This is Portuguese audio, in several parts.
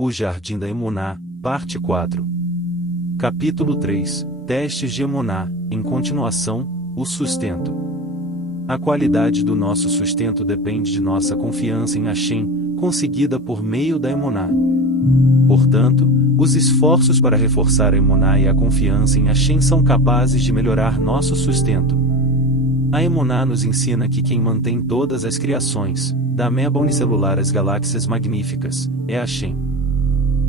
O Jardim da Emuná, Parte 4. Capítulo 3. Testes de Emuná, em continuação, o sustento. A qualidade do nosso sustento depende de nossa confiança em Hashem, conseguida por meio da Emuná. Portanto, os esforços para reforçar a Emuná e a confiança em Hashem são capazes de melhorar nosso sustento. A Emuná nos ensina que quem mantém todas as criações, da ameba unicelular às galáxias magníficas, é Hashem.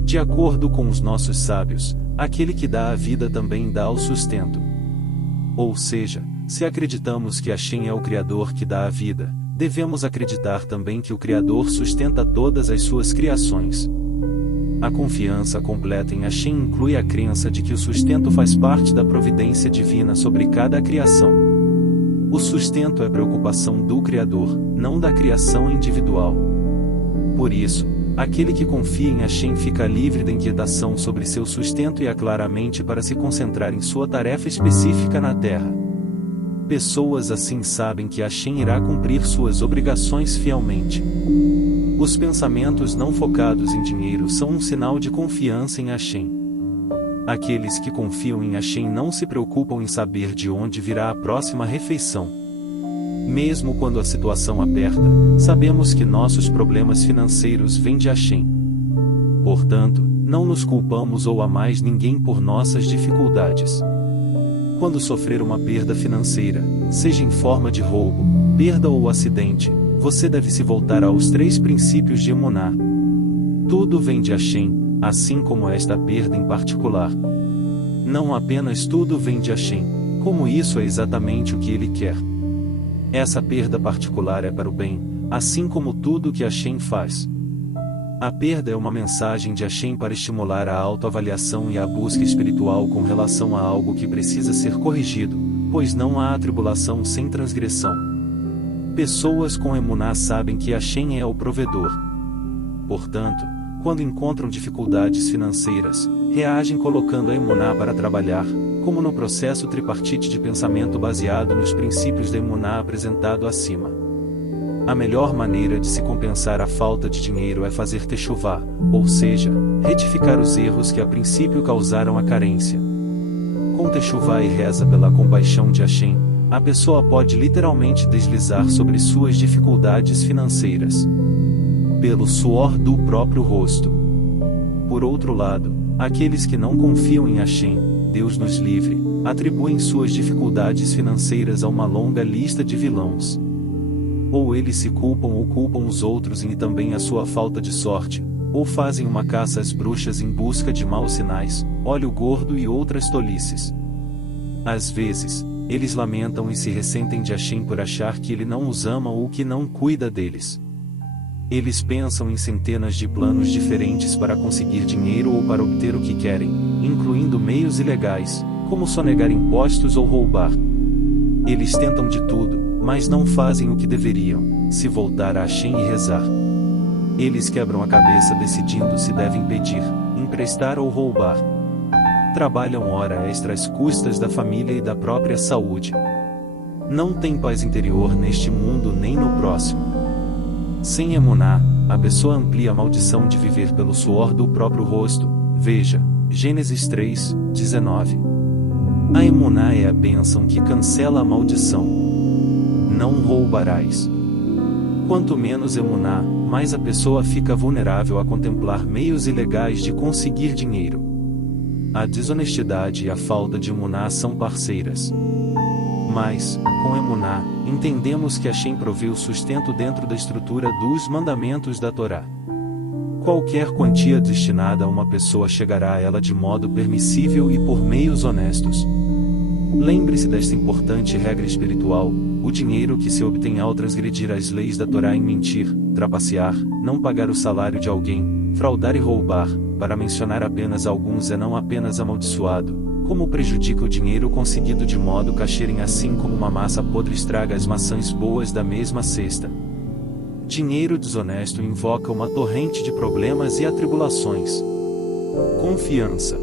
De acordo com os nossos sábios, aquele que dá a vida também dá o sustento. Ou seja, se acreditamos que Hashem é o Criador que dá a vida, devemos acreditar também que o Criador sustenta todas as suas criações. A confiança completa em Hashem inclui a crença de que o sustento faz parte da providência divina sobre cada criação. O sustento é preocupação do Criador, não da criação individual. Por isso, aquele que confia em Hashem fica livre da inquietação sobre seu sustento e aclara a mente para se concentrar em sua tarefa específica na Terra. Pessoas assim sabem que Hashem irá cumprir suas obrigações fielmente. Os pensamentos não focados em dinheiro são um sinal de confiança em Hashem. Aqueles que confiam em Hashem não se preocupam em saber de onde virá a próxima refeição. Mesmo quando a situação aperta, sabemos que nossos problemas financeiros vêm de Hashem. Portanto, não nos culpamos ou a mais ninguém por nossas dificuldades. Quando sofrer uma perda financeira, seja em forma de roubo, perda ou acidente, você deve se voltar aos 3 princípios de Emuná. Tudo vem de Hashem, assim como esta perda em particular. Não apenas tudo vem de Hashem, como isso é exatamente o que ele quer. Essa perda particular é para o bem, assim como tudo que Hashem faz. A perda é uma mensagem de Hashem para estimular a autoavaliação e a busca espiritual com relação a algo que precisa ser corrigido, pois não há atribulação sem transgressão. Pessoas com Emuná sabem que Hashem é o provedor. Portanto, quando encontram dificuldades financeiras, reagem colocando a Emuná para trabalhar, como no processo tripartite de pensamento baseado nos princípios da Emuná apresentado acima. A melhor maneira de se compensar a falta de dinheiro é fazer techuvá, ou seja, retificar os erros que a princípio causaram a carência. Com techuvá e reza pela compaixão de Hashem, a pessoa pode literalmente deslizar sobre suas dificuldades financeiras. Pelo suor do próprio rosto. Por outro lado, aqueles que não confiam em Hashem, Deus nos livre, atribuem suas dificuldades financeiras a uma longa lista de vilões. Ou eles se culpam ou culpam os outros e também a sua falta de sorte, ou fazem uma caça às bruxas em busca de maus sinais, óleo gordo e outras tolices. Às vezes, eles lamentam e se ressentem de Hashem por achar que ele não os ama ou que não cuida deles. Eles pensam em centenas de planos diferentes para conseguir dinheiro ou para obter o que querem, incluindo meios ilegais, como sonegar impostos ou roubar. Eles tentam de tudo, mas não fazem o que deveriam, se voltar a Hashem e rezar. Eles quebram a cabeça decidindo se devem pedir, emprestar ou roubar. Trabalham hora extra às custas da família e da própria saúde. Não tem paz interior neste mundo nem no próximo. Sem Emuná, a pessoa amplia a maldição de viver pelo suor do próprio rosto. Veja, Gênesis 3, 19. A Emuná é a bênção que cancela a maldição. Não roubarás. Quanto menos Emuná, mais a pessoa fica vulnerável a contemplar meios ilegais de conseguir dinheiro. A desonestidade e a falta de Emuná são parceiras. Mas, com Emuná, entendemos que Hashem proveu sustento dentro da estrutura dos mandamentos da Torá. Qualquer quantia destinada a uma pessoa chegará a ela de modo permissível e por meios honestos. Lembre-se desta importante regra espiritual: o dinheiro que se obtém ao transgredir as leis da Torá em mentir, trapacear, não pagar o salário de alguém, fraudar e roubar, para mencionar apenas alguns, é não apenas amaldiçoado, como prejudica o dinheiro conseguido de modo cacherim, assim como uma massa podre estraga as maçãs boas da mesma cesta. Dinheiro desonesto invoca uma torrente de problemas e atribulações. Confiança.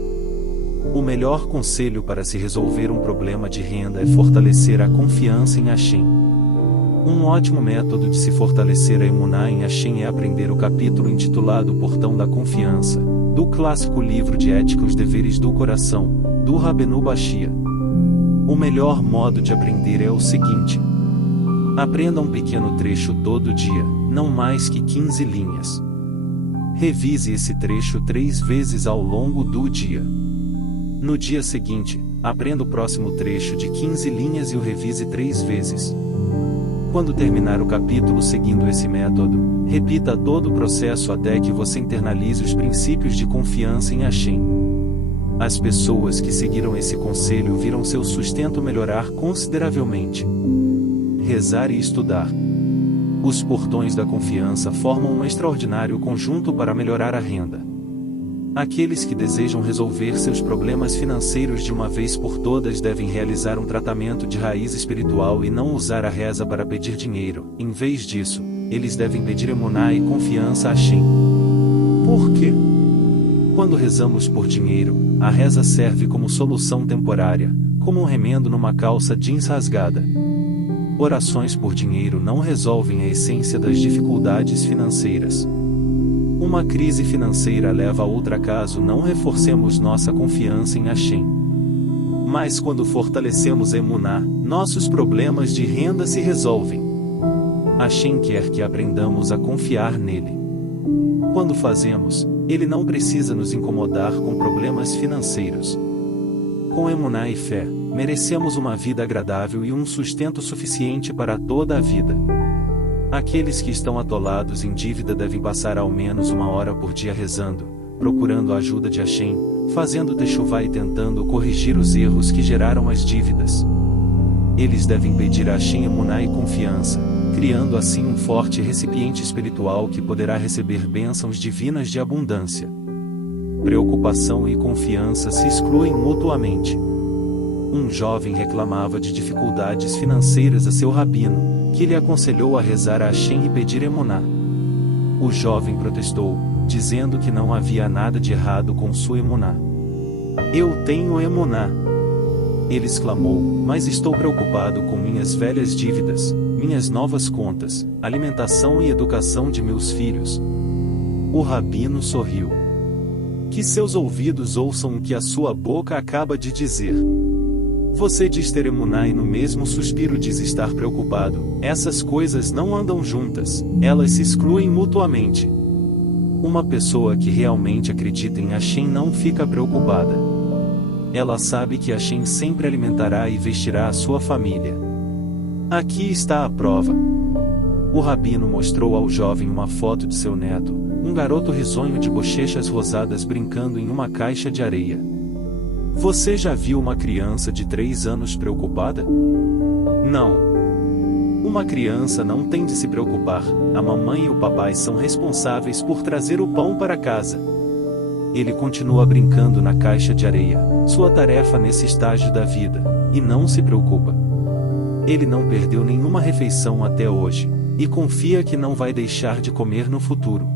O melhor conselho para se resolver um problema de renda é fortalecer a confiança em Hashem. Um ótimo método de se fortalecer a emuná em Hashem é aprender o capítulo intitulado Portão da Confiança, do clássico livro de Ética Os Deveres do Coração, do Rabenu Bashia. O melhor modo de aprender é o seguinte: aprenda um pequeno trecho todo dia, não mais que 15 linhas. Revise esse trecho 3 vezes ao longo do dia. No dia seguinte, aprenda o próximo trecho de 15 linhas e o revise 3 vezes. Quando terminar o capítulo seguindo esse método, repita todo o processo até que você internalize os princípios de confiança em Hashem. As pessoas que seguiram esse conselho viram seu sustento melhorar consideravelmente. Rezar e estudar. Os portões da confiança formam um extraordinário conjunto para melhorar a renda. Aqueles que desejam resolver seus problemas financeiros de uma vez por todas devem realizar um tratamento de raiz espiritual e não usar a reza para pedir dinheiro. Em vez disso, eles devem pedir emuná e confiança a Hashem. Por quê? Quando rezamos por dinheiro, a reza serve como solução temporária, como um remendo numa calça jeans rasgada. Orações por dinheiro não resolvem a essência das dificuldades financeiras. Uma crise financeira leva a outra caso não reforcemos nossa confiança em Hashem. Mas quando fortalecemos a emuná, nossos problemas de renda se resolvem. Hashem quer que aprendamos a confiar nele. Quando fazemos, ele não precisa nos incomodar com problemas financeiros. Com emuná e fé, merecemos uma vida agradável e um sustento suficiente para toda a vida. Aqueles que estão atolados em dívida devem passar ao menos 1 hora por dia rezando, procurando a ajuda de Hashem, fazendo techuvá e tentando corrigir os erros que geraram as dívidas. Eles devem pedir a Hashem emuná e confiança, criando assim um forte recipiente espiritual que poderá receber bênçãos divinas de abundância. Preocupação e confiança se excluem mutuamente. Um jovem reclamava de dificuldades financeiras a seu rabino, que lhe aconselhou a rezar a Hashem e pedir emuná. O jovem protestou, dizendo que não havia nada de errado com sua emuná. Eu tenho emuná. Ele exclamou, mas estou preocupado com minhas velhas dívidas, minhas novas contas, alimentação e educação de meus filhos. O rabino sorriu. Que seus ouvidos ouçam o que a sua boca acaba de dizer. Você diz ter emuná e no mesmo suspiro diz estar preocupado. Essas coisas não andam juntas, elas se excluem mutuamente. Uma pessoa que realmente acredita em Hashem não fica preocupada. Ela sabe que Hashem sempre alimentará e vestirá a sua família. Aqui está a prova. O rabino mostrou ao jovem uma foto de seu neto, um garoto risonho de bochechas rosadas brincando em uma caixa de areia. Você já viu uma criança de 3 anos preocupada? Não. Uma criança não tem de se preocupar, a mamãe e o papai são responsáveis por trazer o pão para casa. Ele continua brincando na caixa de areia, sua tarefa nesse estágio da vida, e não se preocupa. Ele não perdeu nenhuma refeição até hoje, e confia que não vai deixar de comer no futuro.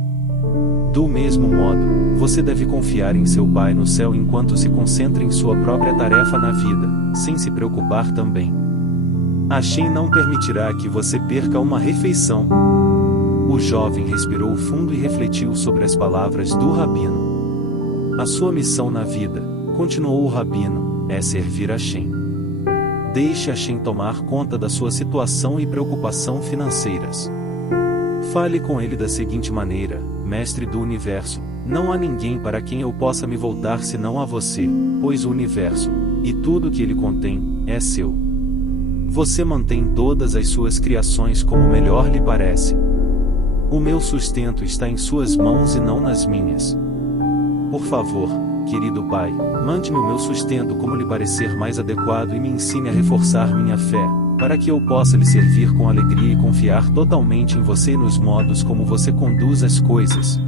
Do mesmo modo, você deve confiar em seu Pai no céu enquanto se concentra em sua própria tarefa na vida, sem se preocupar também. Hashem não permitirá que você perca uma refeição. O jovem respirou fundo e refletiu sobre as palavras do rabino. A sua missão na vida, continuou o rabino, é servir a Hashem. Deixe Hashem tomar conta da sua situação e preocupação financeiras. Fale com ele da seguinte maneira: Mestre do Universo, não há ninguém para quem eu possa me voltar senão a você, pois o Universo, e tudo que ele contém, é seu. Você mantém todas as suas criações como melhor lhe parece. O meu sustento está em suas mãos e não nas minhas. Por favor, querido Pai, mande-me o meu sustento como lhe parecer mais adequado e me ensine a reforçar minha fé, para que eu possa lhe servir com alegria e confiar totalmente em você e nos modos como você conduz as coisas.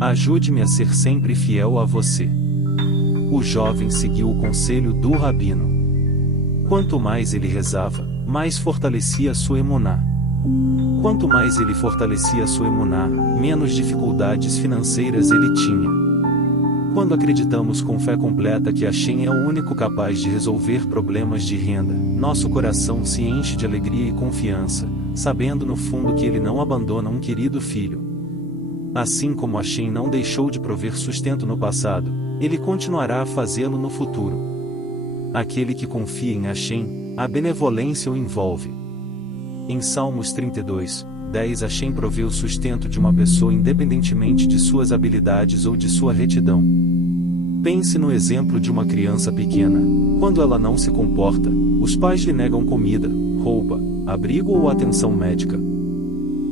Ajude-me a ser sempre fiel a você. O jovem seguiu o conselho do rabino. Quanto mais ele rezava, mais fortalecia sua emuná. Quanto mais ele fortalecia sua emuná, menos dificuldades financeiras ele tinha. Quando acreditamos com fé completa que Hashem é o único capaz de resolver problemas de renda, nosso coração se enche de alegria e confiança, sabendo no fundo que ele não abandona um querido filho. Assim como Hashem não deixou de prover sustento no passado, ele continuará a fazê-lo no futuro. Aquele que confia em Hashem, a benevolência o envolve. Em Salmos 32, 10 Hashem provê o sustento de uma pessoa independentemente de suas habilidades ou de sua retidão. Pense no exemplo de uma criança pequena. Quando ela não se comporta, os pais lhe negam comida, roupa, abrigo ou atenção médica.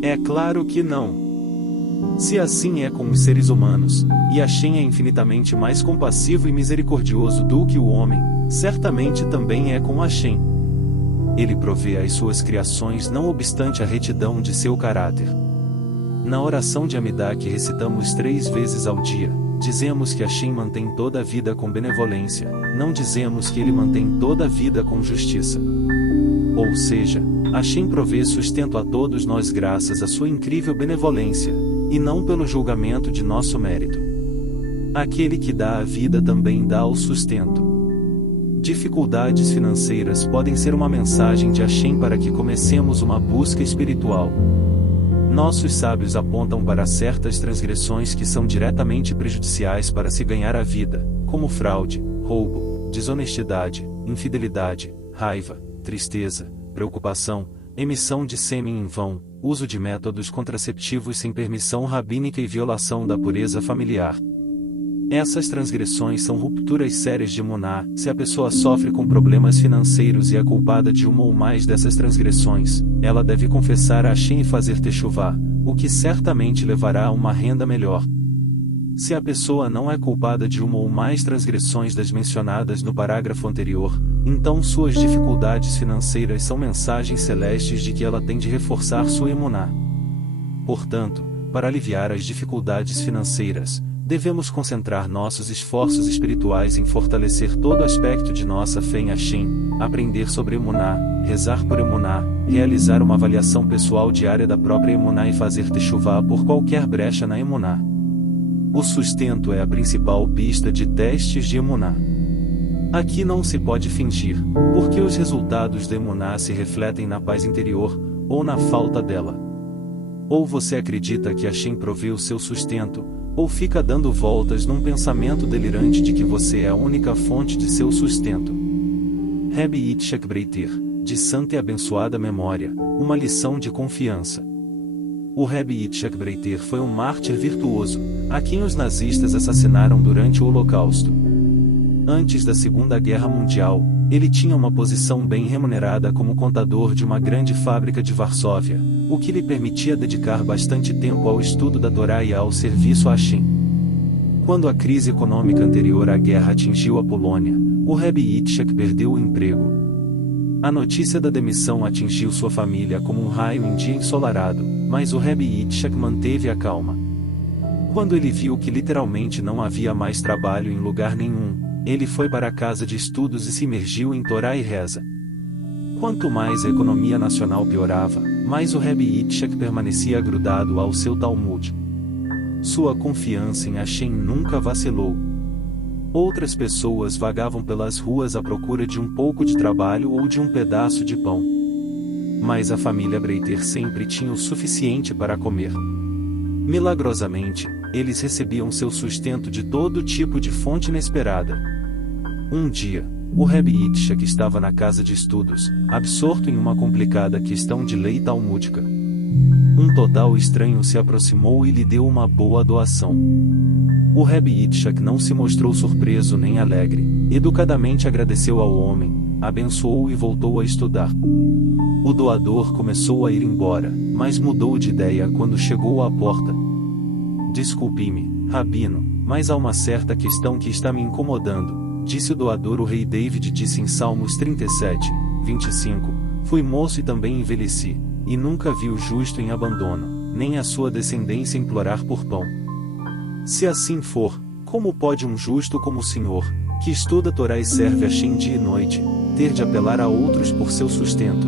É claro que não. Se assim é com os seres humanos, e Hashem é infinitamente mais compassivo e misericordioso do que o homem, certamente também é com Hashem. Ele provê as suas criações não obstante a retidão de seu caráter. Na oração de Amidah que recitamos 3 vezes ao dia, dizemos que Hashem mantém toda a vida com benevolência, não dizemos que ele mantém toda a vida com justiça. Ou seja, Hashem provê sustento a todos nós graças à sua incrível benevolência, e não pelo julgamento de nosso mérito. Aquele que dá a vida também dá o sustento. Dificuldades financeiras podem ser uma mensagem de Hashem para que comecemos uma busca espiritual. Nossos sábios apontam para certas transgressões que são diretamente prejudiciais para se ganhar a vida, como fraude, roubo, desonestidade, infidelidade, raiva, tristeza, preocupação, emissão de sêmen em vão, uso de métodos contraceptivos sem permissão rabínica e violação da pureza familiar. Essas transgressões são rupturas sérias de emuná. Se a pessoa sofre com problemas financeiros e é culpada de uma ou mais dessas transgressões, ela deve confessar a Hashem e fazer techuvá, o que certamente levará a uma renda melhor. Se a pessoa não é culpada de uma ou mais transgressões das mencionadas no parágrafo anterior, então suas dificuldades financeiras são mensagens celestes de que ela tem de reforçar sua emuná. Portanto, para aliviar as dificuldades financeiras, devemos concentrar nossos esforços espirituais em fortalecer todo aspecto de nossa fé em Hashem, aprender sobre emuná, rezar por emuná, realizar uma avaliação pessoal diária da própria emuná e fazer techuvá por qualquer brecha na emuná. O sustento é a principal pista de testes de emuná. Aqui não se pode fingir, porque os resultados da emuná se refletem na paz interior, ou na falta dela. Ou você acredita que Hashem provê o seu sustento, ou fica dando voltas num pensamento delirante de que você é a única fonte de seu sustento. Rebbe Yitzhak Breiter, de santa e abençoada memória, uma lição de confiança. O Rebbe Yitzhak Breiter foi um mártir virtuoso, a quem os nazistas assassinaram durante o Holocausto. Antes da Segunda Guerra Mundial, ele tinha uma posição bem remunerada como contador de uma grande fábrica de Varsóvia, o que lhe permitia dedicar bastante tempo ao estudo da Torá e ao serviço a Hashem. Quando a crise econômica anterior à guerra atingiu a Polônia, o Rebbe Yitzhak perdeu o emprego. A notícia da demissão atingiu sua família como um raio em dia ensolarado, mas o Rebbe Yitzhak manteve a calma. Quando ele viu que literalmente não havia mais trabalho em lugar nenhum, ele foi para a casa de estudos e se imergiu em Torá e reza. Quanto mais a economia nacional piorava, mais o Rebbe Yitzhak permanecia grudado ao seu Talmud. Sua confiança em Hashem nunca vacilou. Outras pessoas vagavam pelas ruas à procura de um pouco de trabalho ou de um pedaço de pão. Mas a família Breiter sempre tinha o suficiente para comer. Milagrosamente, eles recebiam seu sustento de todo tipo de fonte inesperada. Um dia, o Rebbe Yitzhak estava na casa de estudos, absorto em uma complicada questão de lei talmúdica. Um total estranho se aproximou e lhe deu uma boa doação. O Rebbe Yitzhak não se mostrou surpreso nem alegre, educadamente agradeceu ao homem, abençoou e voltou a estudar. O doador começou a ir embora, mas mudou de ideia quando chegou à porta. Desculpe-me, Rabino, mas há uma certa questão que está me incomodando, disse o doador. O rei David disse em Salmos 37, 25, fui moço e também envelheci, e nunca vi o justo em abandono, nem a sua descendência implorar por pão. Se assim for, como pode um justo como o Senhor, que estuda a Torá e serve a Hashem dia e noite, ter de apelar a outros por seu sustento?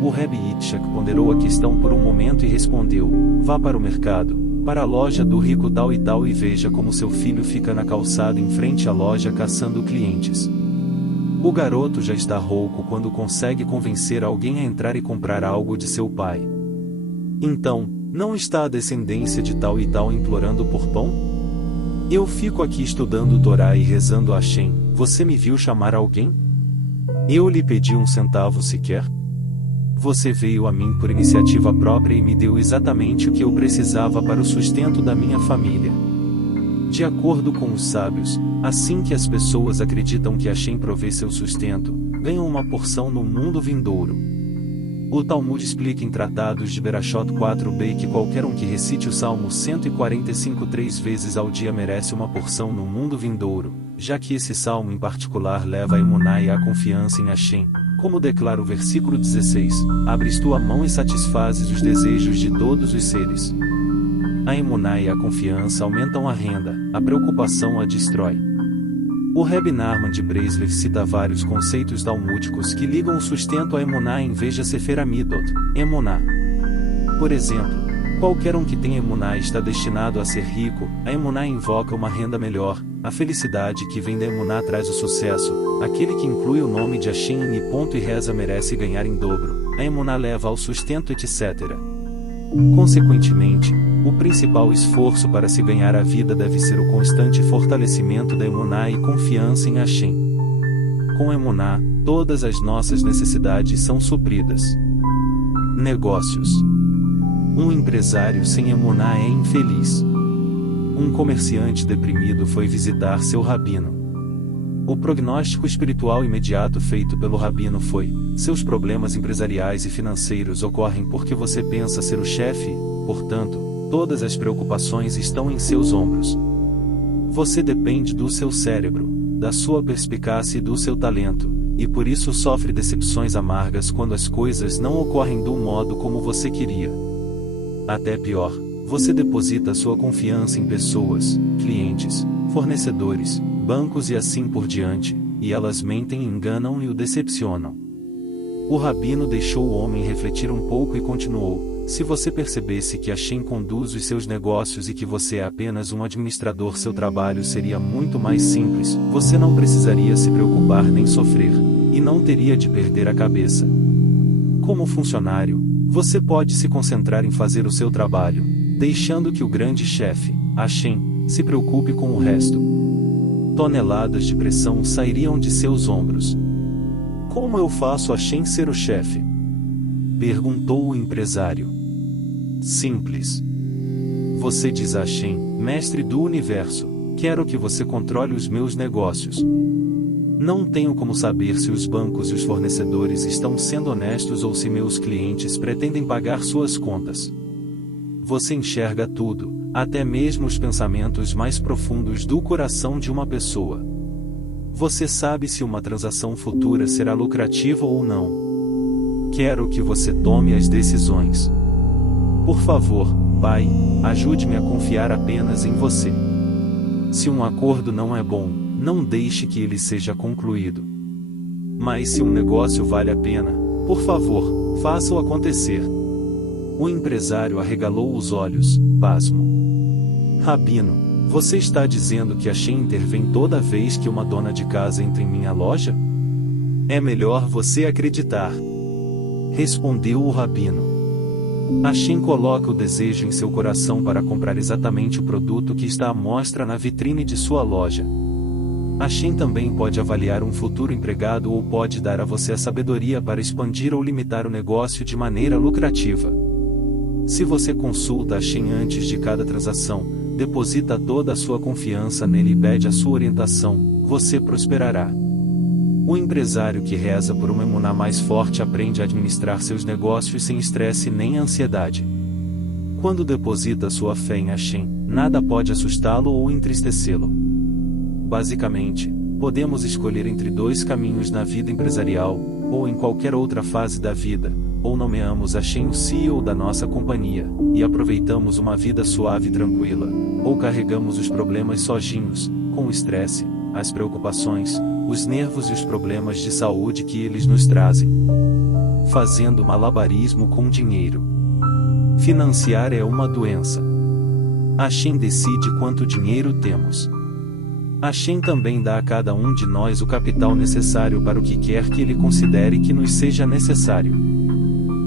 O Rebbe Yitzhak ponderou a questão por um momento e respondeu, vá para o mercado, para a loja do rico tal e veja como seu filho fica na calçada em frente à loja caçando clientes. O garoto já está rouco quando consegue convencer alguém a entrar e comprar algo de seu pai. Então, não está a descendência de tal e tal implorando por pão? Eu fico aqui estudando o Torá e rezando a Hashem, você me viu chamar alguém? Eu lhe pedi um centavo sequer? Você veio a mim por iniciativa própria e me deu exatamente o que eu precisava para o sustento da minha família. De acordo com os sábios, assim que as pessoas acreditam que Hashem provê seu sustento, ganham uma porção no mundo vindouro. O Talmud explica em Tratados de Berachot 4b que qualquer um que recite o Salmo 145 3 vezes ao dia merece uma porção no mundo vindouro, já que esse salmo em particular leva a emuná e a confiança em Hashem, como declara o versículo 16, abres tua mão e satisfazes os desejos de todos os seres. A emuná e a confiança aumentam a renda, a preocupação a destrói. O Rebbe Nachman de Breslev cita vários conceitos talmúdicos que ligam o sustento a emuná em vez de a Sefer Amidot, emuná. Por exemplo, qualquer um que tem emuná está destinado a ser rico, a emuná invoca uma renda melhor, a felicidade que vem da emuná traz o sucesso, aquele que inclui o nome de Hashem em ponto e reza merece ganhar em dobro, a emuná leva ao sustento etc. Consequentemente, o principal esforço para se ganhar a vida deve ser o constante fortalecimento da emuná e confiança em Hashem. Com emuná, todas as nossas necessidades são supridas. Negócios. Um empresário sem emuná é infeliz. Um comerciante deprimido foi visitar seu rabino. O prognóstico espiritual imediato feito pelo rabino foi: seus problemas empresariais e financeiros ocorrem porque você pensa ser o chefe, portanto, todas as preocupações estão em seus ombros. Você depende do seu cérebro, da sua perspicácia e do seu talento, e por isso sofre decepções amargas quando as coisas não ocorrem do modo como você queria. Até pior, você deposita sua confiança em pessoas, clientes, fornecedores, bancos e assim por diante, e elas mentem, enganam e o decepcionam. O rabino deixou o homem refletir um pouco e continuou: se você percebesse que Hashem conduz os seus negócios e que você é apenas um administrador, seu trabalho seria muito mais simples, você não precisaria se preocupar nem sofrer, e não teria de perder a cabeça. Como funcionário, você pode se concentrar em fazer o seu trabalho, deixando que o grande chefe, Hashem, se preocupe com o resto. Toneladas de pressão sairiam de seus ombros. Como eu faço Hashem ser o chefe? Perguntou o empresário. Simples. Você diz a Hashem, mestre do universo, quero que você controle os meus negócios. Não tenho como saber se os bancos e os fornecedores estão sendo honestos ou se meus clientes pretendem pagar suas contas. Você enxerga tudo, até mesmo os pensamentos mais profundos do coração de uma pessoa. Você sabe se uma transação futura será lucrativa ou não. Quero que você tome as decisões. Por favor, Pai, ajude-me a confiar apenas em você. Se um acordo não é bom, não deixe que ele seja concluído. Mas se um negócio vale a pena, por favor, faça-o acontecer. O empresário arregalou os olhos, pasmo. Rabino, você está dizendo que Hashem intervém toda vez que uma dona de casa entra em minha loja? É melhor você acreditar. Respondeu o rabino. Hashem coloca o desejo em seu coração para comprar exatamente o produto que está à mostra na vitrine de sua loja. Hashem também pode avaliar um futuro empregado ou pode dar a você a sabedoria para expandir ou limitar o negócio de maneira lucrativa. Se você consulta Hashem antes de cada transação, deposita toda a sua confiança nele e pede a sua orientação, você prosperará. O empresário que reza por uma emuná mais forte aprende a administrar seus negócios sem estresse nem ansiedade. Quando deposita sua fé em Hashem, nada pode assustá-lo ou entristecê-lo. Basicamente, podemos escolher entre dois caminhos na vida empresarial, ou em qualquer outra fase da vida, ou nomeamos Hashem o CEO da nossa companhia, e aproveitamos uma vida suave e tranquila, ou carregamos os problemas sozinhos, com o estresse, as preocupações, os nervos e os problemas de saúde que eles nos trazem. Fazendo malabarismo com dinheiro. Financiar é uma doença. Hashem decide quanto dinheiro temos. Hashem também dá a cada um de nós o capital necessário para o que quer que ele considere que nos seja necessário.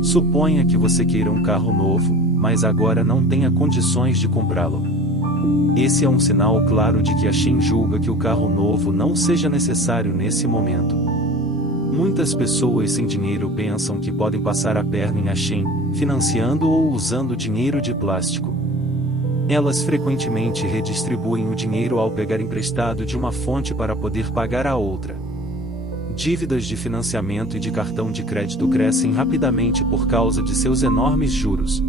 Suponha que você queira um carro novo, mas agora não tenha condições de comprá-lo. Esse é um sinal claro de que Hashem julga que o carro novo não seja necessário nesse momento. Muitas pessoas sem dinheiro pensam que podem passar a perna em Hashem, financiando ou usando dinheiro de plástico. Elas frequentemente redistribuem o dinheiro ao pegar emprestado de uma fonte para poder pagar a outra. Dívidas de financiamento e de cartão de crédito crescem rapidamente por causa de seus enormes juros.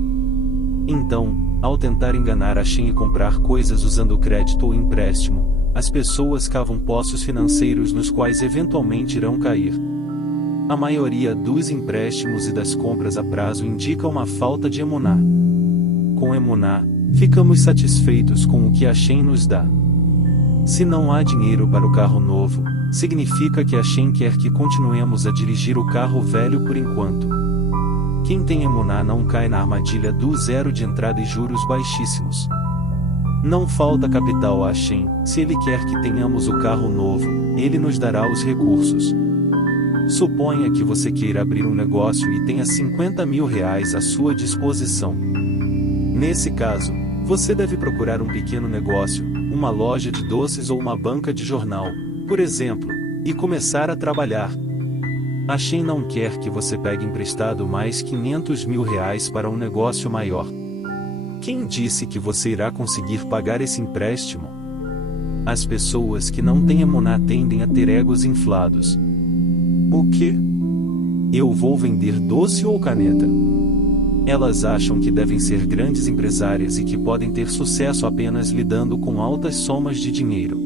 Então, ao tentar enganar Hashem e comprar coisas usando crédito ou empréstimo, as pessoas cavam poços financeiros nos quais eventualmente irão cair. A maioria dos empréstimos e das compras a prazo indica uma falta de emuná. Com emuná, ficamos satisfeitos com o que Hashem nos dá. Se não há dinheiro para o carro novo, significa que Hashem quer que continuemos a dirigir o carro velho por enquanto. Quem tem emuná não cai na armadilha do zero de entrada e juros baixíssimos. Não falta capital a Hashem. Se ele quer que tenhamos o carro novo, ele nos dará os recursos. Suponha que você queira abrir um negócio e tenha 50 mil reais à sua disposição. Nesse caso, você deve procurar um pequeno negócio, uma loja de doces ou uma banca de jornal, por exemplo, e começar a trabalhar. Hashem não quer que você pegue emprestado mais 500 mil reais para um negócio maior. Quem disse que você irá conseguir pagar esse empréstimo? As pessoas que não têm emuná tendem a ter egos inflados. O quê? Eu vou vender doce ou caneta? Elas acham que devem ser grandes empresárias e que podem ter sucesso apenas lidando com altas somas de dinheiro.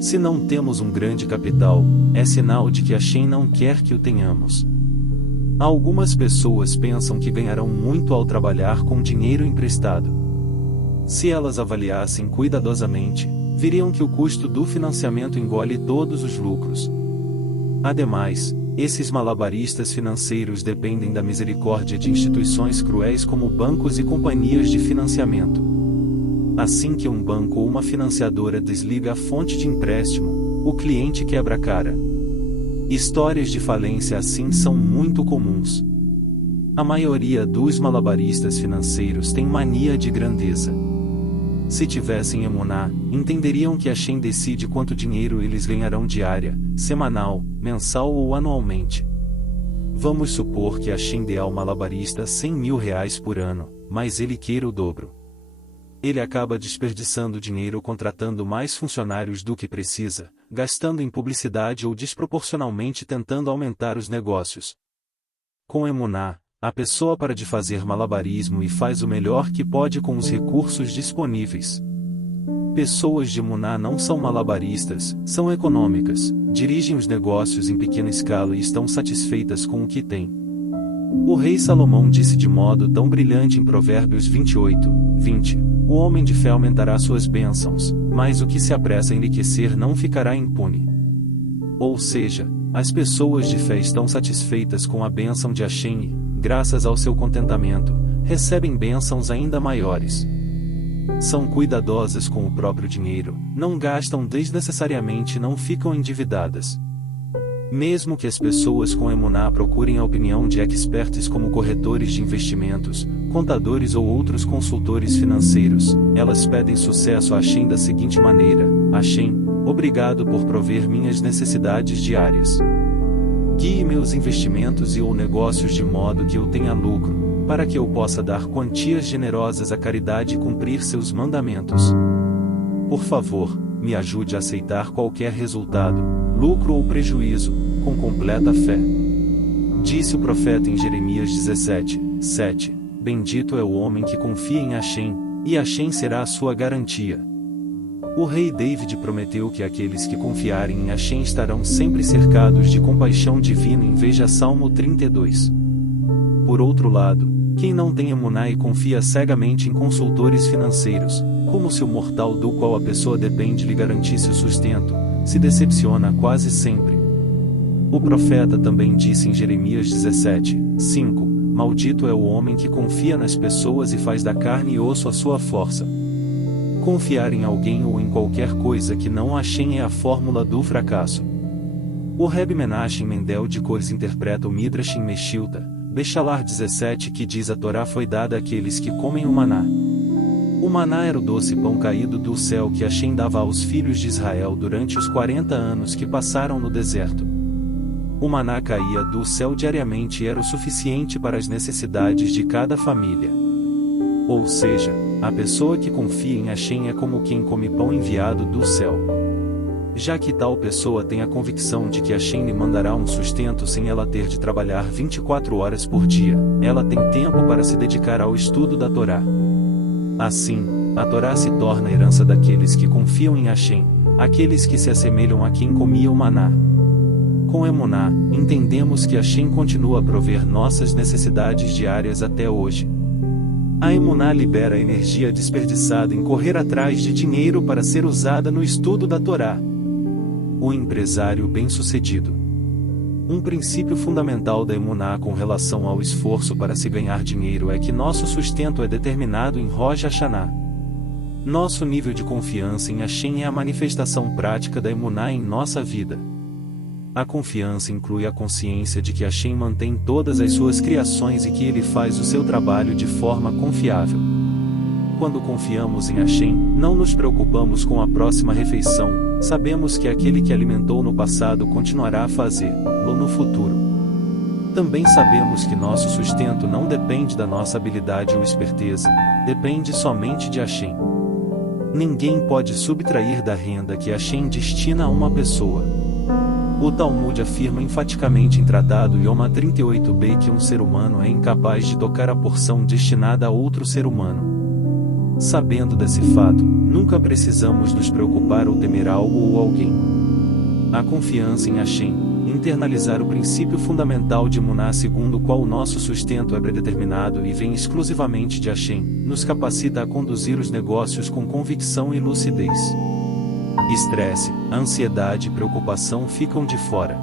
Se não temos um grande capital, é sinal de que Hashem não quer que o tenhamos. Algumas pessoas pensam que ganharão muito ao trabalhar com dinheiro emprestado. Se elas avaliassem cuidadosamente, veriam que o custo do financiamento engole todos os lucros. Ademais, esses malabaristas financeiros dependem da misericórdia de instituições cruéis como bancos e companhias de financiamento. Assim que um banco ou uma financiadora desliga a fonte de empréstimo, o cliente quebra a cara. Histórias de falência assim são muito comuns. A maioria dos malabaristas financeiros tem mania de grandeza. Se tivessem emuná, entenderiam que Hashem decide quanto dinheiro eles ganharão diária, semanal, mensal ou anualmente. Vamos supor que Hashem dê ao malabarista 100 mil reais por ano, mas ele queira o dobro. Ele acaba desperdiçando dinheiro contratando mais funcionários do que precisa, gastando em publicidade ou desproporcionalmente tentando aumentar os negócios. Com emuná, a pessoa para de fazer malabarismo e faz o melhor que pode com os recursos disponíveis. Pessoas de emuná não são malabaristas, são econômicas, dirigem os negócios em pequena escala e estão satisfeitas com o que têm. O rei Salomão disse de modo tão brilhante em Provérbios 28:20, o homem de fé aumentará suas bênçãos, mas o que se apressa a enriquecer não ficará impune. Ou seja, as pessoas de fé estão satisfeitas com a bênção de Hashem e, graças ao seu contentamento, recebem bênçãos ainda maiores. São cuidadosas com o próprio dinheiro, não gastam desnecessariamente e não ficam endividadas. Mesmo que as pessoas com emuná procurem a opinião de experts como corretores de investimentos, contadores ou outros consultores financeiros, elas pedem sucesso a Hashem da seguinte maneira: Hashem, obrigado por prover minhas necessidades diárias. Guie meus investimentos e ou negócios de modo que eu tenha lucro, para que eu possa dar quantias generosas à caridade e cumprir seus mandamentos. Por favor, me ajude a aceitar qualquer resultado, lucro ou prejuízo, com completa fé. Disse o profeta em Jeremias 17:7, bendito é o homem que confia em Hashem, e Hashem será a sua garantia. O rei David prometeu que aqueles que confiarem em Hashem estarão sempre cercados de compaixão divina, em veja Salmo 32. Por outro lado, quem não tem emuná e confia cegamente em consultores financeiros, como se o mortal do qual a pessoa depende lhe garantisse o sustento, se decepciona quase sempre. O profeta também disse em Jeremias 17:5, maldito é o homem que confia nas pessoas e faz da carne e osso a sua força. Confiar em alguém ou em qualquer coisa que não Hashem é a fórmula do fracasso. O Rebbe Menachem Mendel de Kors interpreta o Midrash em Meshilta, Bechalar 17, que diz: a Torá foi dada àqueles que comem o maná. O maná era o doce pão caído do céu que Hashem dava aos filhos de Israel durante os 40 anos que passaram no deserto. O maná caía do céu diariamente e era o suficiente para as necessidades de cada família. Ou seja, a pessoa que confia em Hashem é como quem come pão enviado do céu. Já que tal pessoa tem a convicção de que Hashem lhe mandará um sustento sem ela ter de trabalhar 24 horas por dia, ela tem tempo para se dedicar ao estudo da Torá. Assim, a Torá se torna a herança daqueles que confiam em Hashem, aqueles que se assemelham a quem comia o maná. Com Emuná, entendemos que Hashem continua a prover nossas necessidades diárias até hoje. A Emuná libera a energia desperdiçada em correr atrás de dinheiro para ser usada no estudo da Torá. O empresário bem-sucedido. Um princípio fundamental da Emuná com relação ao esforço para se ganhar dinheiro é que nosso sustento é determinado em Rosh Hashanah. Nosso nível de confiança em Hashem é a manifestação prática da Emuná em nossa vida. A confiança inclui a consciência de que Hashem mantém todas as suas criações e que ele faz o seu trabalho de forma confiável. Quando confiamos em Hashem, não nos preocupamos com a próxima refeição, sabemos que aquele que alimentou no passado continuará a fazê-lo no futuro. Também sabemos que nosso sustento não depende da nossa habilidade ou esperteza, depende somente de Hashem. Ninguém pode subtrair da renda que Hashem destina a uma pessoa. O Talmud afirma enfaticamente em Tratado Yoma 38b que um ser humano é incapaz de tocar a porção destinada a outro ser humano. Sabendo desse fato, nunca precisamos nos preocupar ou temer algo ou alguém. A confiança em Hashem, internalizar o princípio fundamental de Emuná segundo o qual o nosso sustento é predeterminado e vem exclusivamente de Hashem, nos capacita a conduzir os negócios com convicção e lucidez. Estresse, ansiedade e preocupação ficam de fora.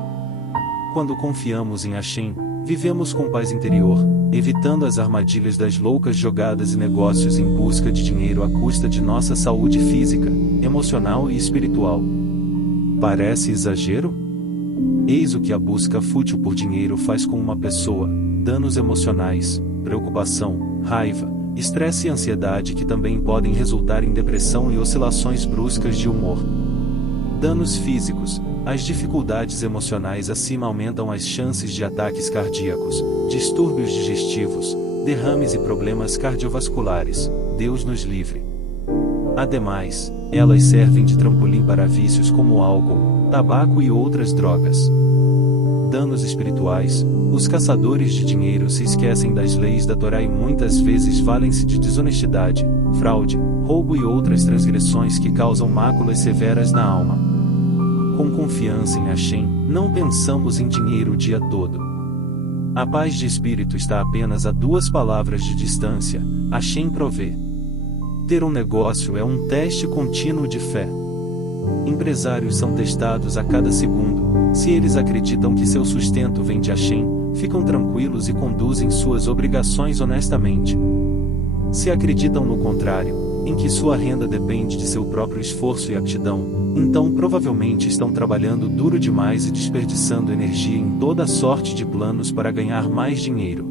Quando confiamos em Hashem, vivemos com paz interior, evitando as armadilhas das loucas jogadas e negócios em busca de dinheiro à custa de nossa saúde física, emocional e espiritual. Parece exagero? Eis o que a busca fútil por dinheiro faz com uma pessoa: danos emocionais, preocupação, raiva, estresse e ansiedade que também podem resultar em depressão e oscilações bruscas de humor. Danos físicos. As dificuldades emocionais acima aumentam as chances de ataques cardíacos, distúrbios digestivos, derrames e problemas cardiovasculares. Deus nos livre. Ademais, elas servem de trampolim para vícios como álcool, tabaco e outras drogas. Danos espirituais. Os caçadores de dinheiro se esquecem das leis da Torá e muitas vezes valem-se de desonestidade, fraude, roubo e outras transgressões que causam máculas severas na alma. Com confiança em Hashem, não pensamos em dinheiro o dia todo. A paz de espírito está apenas a 2 palavras de distância: Hashem provê. Ter um negócio é um teste contínuo de fé. Empresários são testados a cada segundo. Se eles acreditam que seu sustento vem de Hashem, ficam tranquilos e conduzem suas obrigações honestamente. Se acreditam no contrário, em que sua renda depende de seu próprio esforço e aptidão, então provavelmente estão trabalhando duro demais e desperdiçando energia em toda sorte de planos para ganhar mais dinheiro.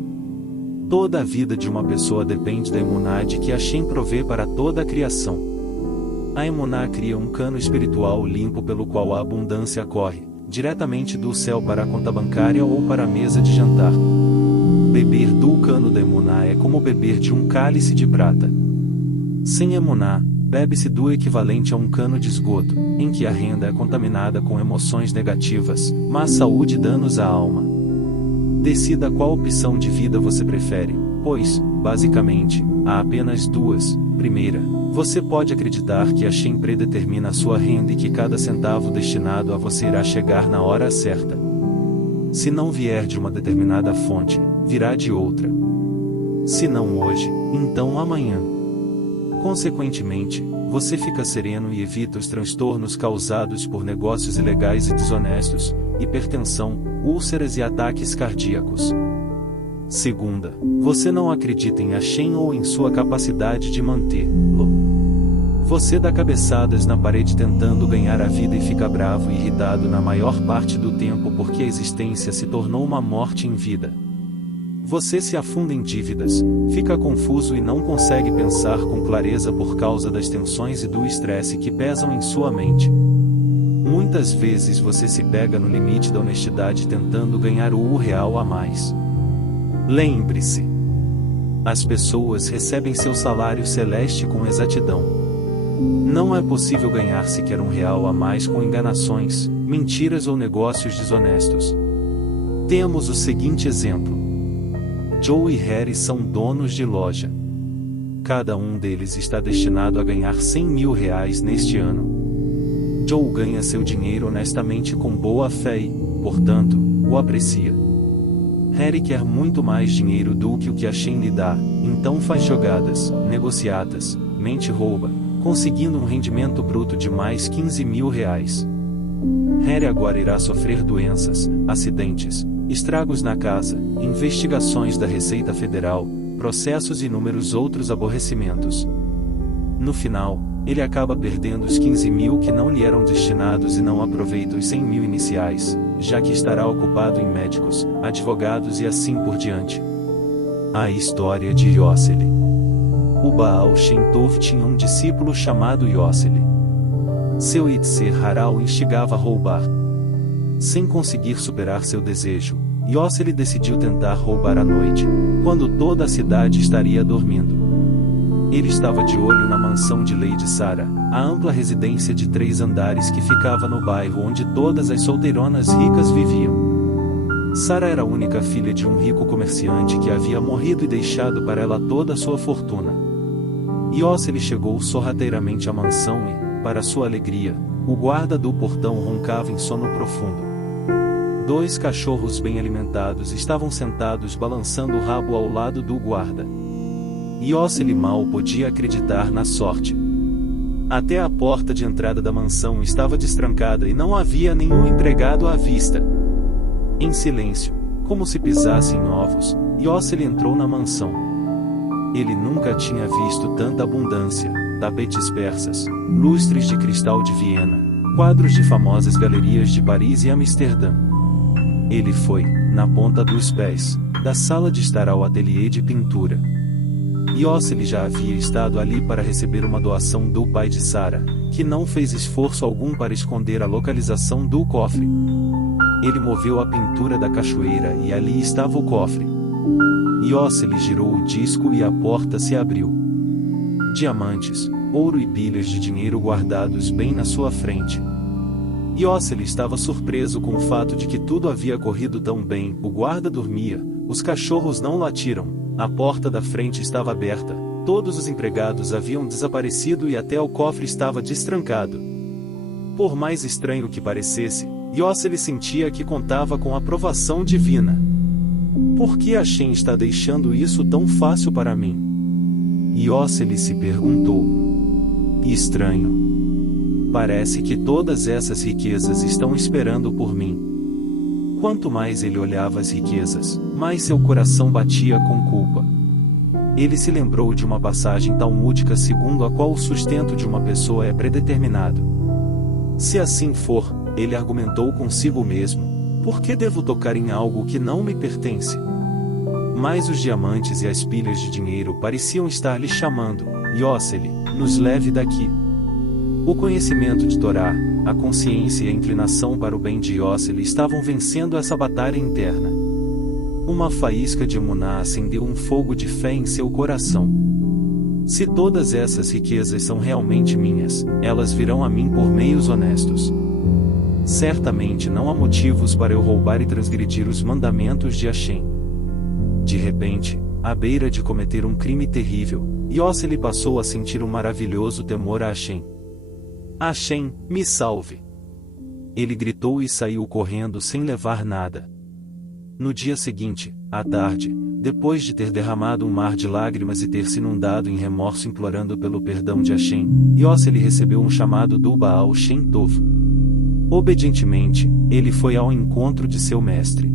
Toda a vida de uma pessoa depende da emuná de que Hashem provê para toda a criação. A emuná cria um cano espiritual limpo pelo qual a abundância corre, diretamente do céu para a conta bancária ou para a mesa de jantar. Beber do cano da emuná é como beber de um cálice de prata. Sem emuná, bebe-se do equivalente a um cano de esgoto, em que a renda é contaminada com emoções negativas, má saúde e danos à alma. Decida qual opção de vida você prefere, pois, basicamente, há apenas 2. Primeira, você pode acreditar que Hashem predetermina a sua renda e que cada centavo destinado a você irá chegar na hora certa. Se não vier de uma determinada fonte, virá de outra. Se não hoje, então amanhã. Consequentemente, você fica sereno e evita os transtornos causados por negócios ilegais e desonestos, hipertensão, úlceras e ataques cardíacos. Segunda, você não acredita em Hashem ou em sua capacidade de mantê-lo. Você dá cabeçadas na parede tentando ganhar a vida e fica bravo e irritado na maior parte do tempo porque a existência se tornou uma morte em vida. Você se afunda em dívidas, fica confuso e não consegue pensar com clareza por causa das tensões e do estresse que pesam em sua mente. Muitas vezes você se pega no limite da honestidade tentando ganhar o real a mais. Lembre-se: as pessoas recebem seu salário celeste com exatidão. Não é possível ganhar sequer R$1 a mais com enganações, mentiras ou negócios desonestos. Temos o seguinte exemplo. Joe e Harry são donos de loja. Cada um deles está destinado a ganhar R$100 mil neste ano. Joe ganha seu dinheiro honestamente com boa fé e, portanto, o aprecia. Harry quer muito mais dinheiro do que o que a Shane lhe dá, então faz jogadas, negociatas, mente e rouba, conseguindo um rendimento bruto de mais R$15 mil. Harry agora irá sofrer doenças, acidentes, estragos na casa, investigações da Receita Federal, processos e inúmeros outros aborrecimentos. No final, ele acaba perdendo os R$15 mil que não lhe eram destinados e não aproveita os R$100 mil iniciais, já que estará ocupado em médicos, advogados e assim por diante. A história de Yoseli. O Baal Shem Tov tinha um discípulo chamado Yoseli. Seu Yetzer Hara o instigava a roubar. Sem conseguir superar seu desejo, Yoseli decidiu tentar roubar à noite, quando toda a cidade estaria dormindo. Ele estava de olho na mansão de Lady Sarah, a ampla residência de 3 andares que ficava no bairro onde todas as solteironas ricas viviam. Sarah era a única filha de um rico comerciante que havia morrido e deixado para ela toda a sua fortuna. Yoseli chegou sorrateiramente à mansão e, para sua alegria, o guarda do portão roncava em sono profundo. 2 cachorros bem alimentados estavam sentados balançando o rabo ao lado do guarda. Yoseli mal podia acreditar na sorte. Até a porta de entrada da mansão estava destrancada e não havia nenhum empregado à vista. Em silêncio, como se pisasse em ovos, Yoseli entrou na mansão. Ele nunca tinha visto tanta abundância: tapetes persas, lustres de cristal de Viena, quadros de famosas galerias de Paris e Amsterdã. Ele foi, na ponta dos pés, da sala de estar ao ateliê de pintura. Yoseli já havia estado ali para receber uma doação do pai de Sarah, que não fez esforço algum para esconder a localização do cofre. Ele moveu a pintura da cachoeira e ali estava o cofre. Yoseli girou o disco e a porta se abriu. Diamantes, ouro e pilhas de dinheiro guardados bem na sua frente. Yoseli estava surpreso com o fato de que tudo havia corrido tão bem. O guarda dormia, os cachorros não latiram, a porta da frente estava aberta, todos os empregados haviam desaparecido e até o cofre estava destrancado. Por mais estranho que parecesse, Yoseli sentia que contava com a aprovação divina. Por que a Shem está deixando isso tão fácil para mim? Yoseli se perguntou. Estranho. Parece que todas essas riquezas estão esperando por mim. Quanto mais ele olhava as riquezas, mais seu coração batia com culpa. Ele se lembrou de uma passagem talmúdica segundo a qual o sustento de uma pessoa é predeterminado. Se assim for, ele argumentou consigo mesmo, por que devo tocar em algo que não me pertence? Mas os diamantes e as pilhas de dinheiro pareciam estar lhe chamando: Yoseli, nos leve daqui. O conhecimento de Torá, a consciência e a inclinação para o bem de Yoseli estavam vencendo essa batalha interna. Uma faísca de emuná acendeu um fogo de fé em seu coração. Se todas essas riquezas são realmente minhas, elas virão a mim por meios honestos. Certamente não há motivos para eu roubar e transgredir os mandamentos de Hashem. De repente, à beira de cometer um crime terrível, Yoseli passou a sentir um maravilhoso temor a Hashem. Hashem, me salve! Ele gritou e saiu correndo sem levar nada. No dia seguinte, à tarde, depois de ter derramado um mar de lágrimas e ter se inundado em remorso implorando pelo perdão de Hashem, Yoseli recebeu um chamado do Baal Shem Tov. Obedientemente, ele foi ao encontro de seu mestre.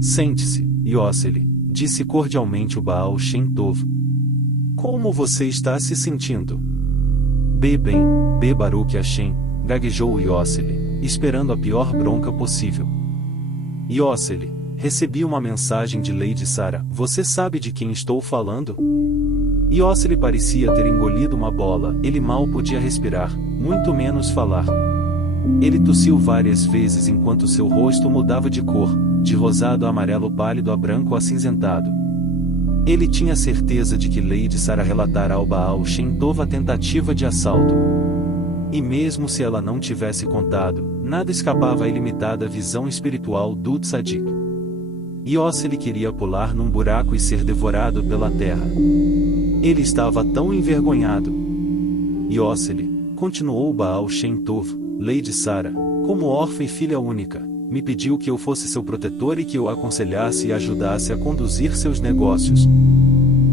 Sente-se, Yoseli, disse cordialmente o Baal Shem Tov. Como você está se sentindo? Bem, Baruch Hashem, gaguejou Yoseli, esperando a pior bronca possível. Yoseli, recebi uma mensagem de Lady Sarah. Você sabe de quem estou falando? Yoseli parecia ter engolido uma bola. Ele mal podia respirar, muito menos falar. Ele tossiu várias vezes enquanto seu rosto mudava de cor, de rosado a amarelo pálido a branco acinzentado. Ele tinha certeza de que Lady Sarah relatara ao Baal Shem Tov a tentativa de assalto. E mesmo se ela não tivesse contado, nada escapava à ilimitada visão espiritual do Tzadik. Yoseli queria pular num buraco e ser devorado pela terra. Ele estava tão envergonhado. Yoseli, continuou Baal Shem Tov, Lady Sarah, como órfã e filha única, me pediu que eu fosse seu protetor e que eu a aconselhasse e ajudasse a conduzir seus negócios.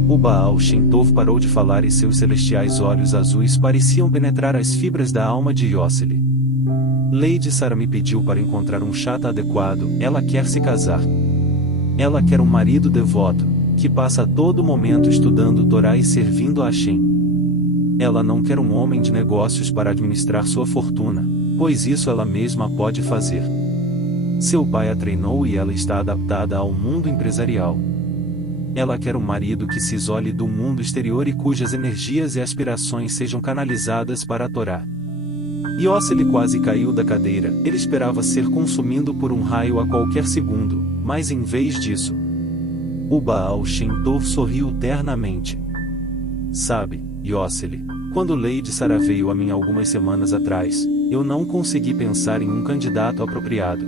O Baal Shem Tov parou de falar e seus celestiais olhos azuis pareciam penetrar as fibras da alma de Yoseli. Lady Sarah me pediu para encontrar um chata adequado. Ela quer se casar. Ela quer um marido devoto, que passa a todo momento estudando Torá e servindo a Hashem. Ela não quer um homem de negócios para administrar sua fortuna, pois isso ela mesma pode fazer. Seu pai a treinou e ela está adaptada ao mundo empresarial. Ela quer um marido que se isole do mundo exterior e cujas energias e aspirações sejam canalizadas para a Torá. Yoseli quase caiu da cadeira. Ele esperava ser consumido por um raio a qualquer segundo, mas em vez disso, o Baal Shem Tov sorriu ternamente. Sabe, Yoseli, quando Lady Sarah veio a mim algumas semanas atrás, eu não consegui pensar em um candidato apropriado.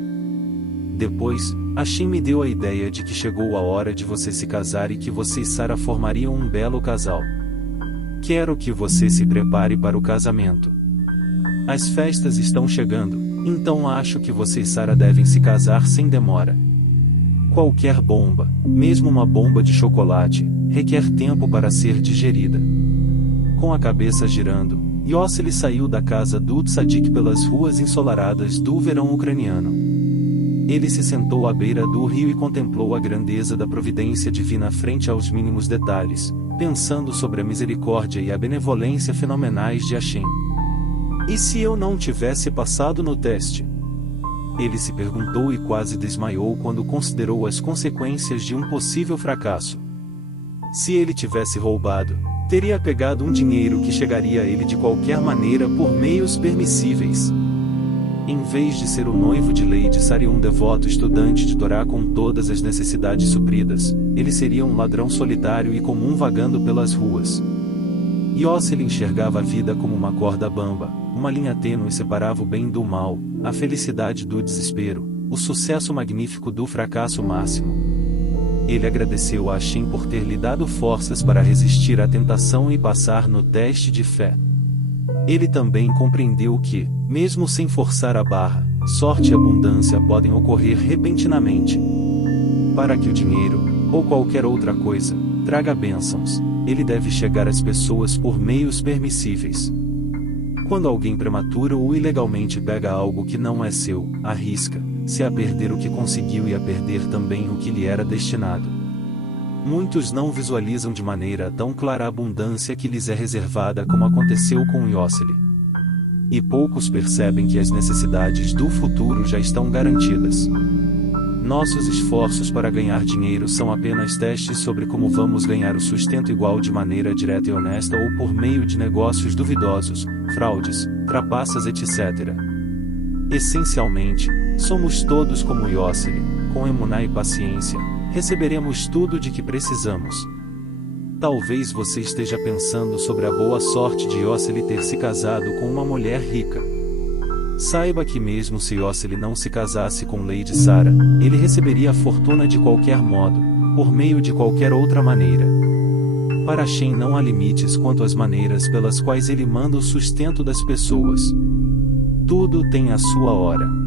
Depois, Hashem me deu a ideia de que chegou a hora de você se casar e que você e Sarah formariam um belo casal. Quero que você se prepare para o casamento. As festas estão chegando, então acho que você e Sarah devem se casar sem demora. Qualquer bomba, mesmo uma bomba de chocolate, requer tempo para ser digerida. Com a cabeça girando, Yoseli saiu da casa do Tzadik pelas ruas ensolaradas do verão ucraniano. Ele se sentou à beira do rio e contemplou a grandeza da providência divina frente aos mínimos detalhes, pensando sobre a misericórdia e a benevolência fenomenais de Hashem. E se eu não tivesse passado no teste? Ele se perguntou e quase desmaiou quando considerou as consequências de um possível fracasso. Se ele tivesse roubado, teria pegado um dinheiro que chegaria a ele de qualquer maneira por meios permissíveis. Em vez de ser o noivo de Lady Sarah e um devoto estudante de Torá com todas as necessidades supridas, ele seria um ladrão solitário e comum vagando pelas ruas. Yoseli enxergava a vida como uma corda bamba, uma linha tênue separava o bem do mal, a felicidade do desespero, o sucesso magnífico do fracasso máximo. Ele agradeceu a Hashem por ter lhe dado forças para resistir à tentação e passar no teste de fé. Ele também compreendeu que, mesmo sem forçar a barra, sorte e abundância podem ocorrer repentinamente. Para que o dinheiro, ou qualquer outra coisa, traga bênçãos, ele deve chegar às pessoas por meios permissíveis. Quando alguém prematura ou ilegalmente pega algo que não é seu, arrisca-se a perder o que conseguiu e a perder também o que lhe era destinado. Muitos não visualizam de maneira tão clara a abundância que lhes é reservada como aconteceu com Yoseli. E poucos percebem que as necessidades do futuro já estão garantidas. Nossos esforços para ganhar dinheiro são apenas testes sobre como vamos ganhar o sustento igual de maneira direta e honesta ou por meio de negócios duvidosos, fraudes, trapaças etc. Essencialmente, somos todos como Yoseli, com emuná e paciência, receberemos tudo de que precisamos. Talvez você esteja pensando sobre a boa sorte de Yoseli ter se casado com uma mulher rica. Saiba que mesmo se Yoseli não se casasse com Lady Sarah, ele receberia a fortuna de qualquer modo, por meio de qualquer outra maneira. Para Hashem não há limites quanto às maneiras pelas quais ele manda o sustento das pessoas. Tudo tem a sua hora.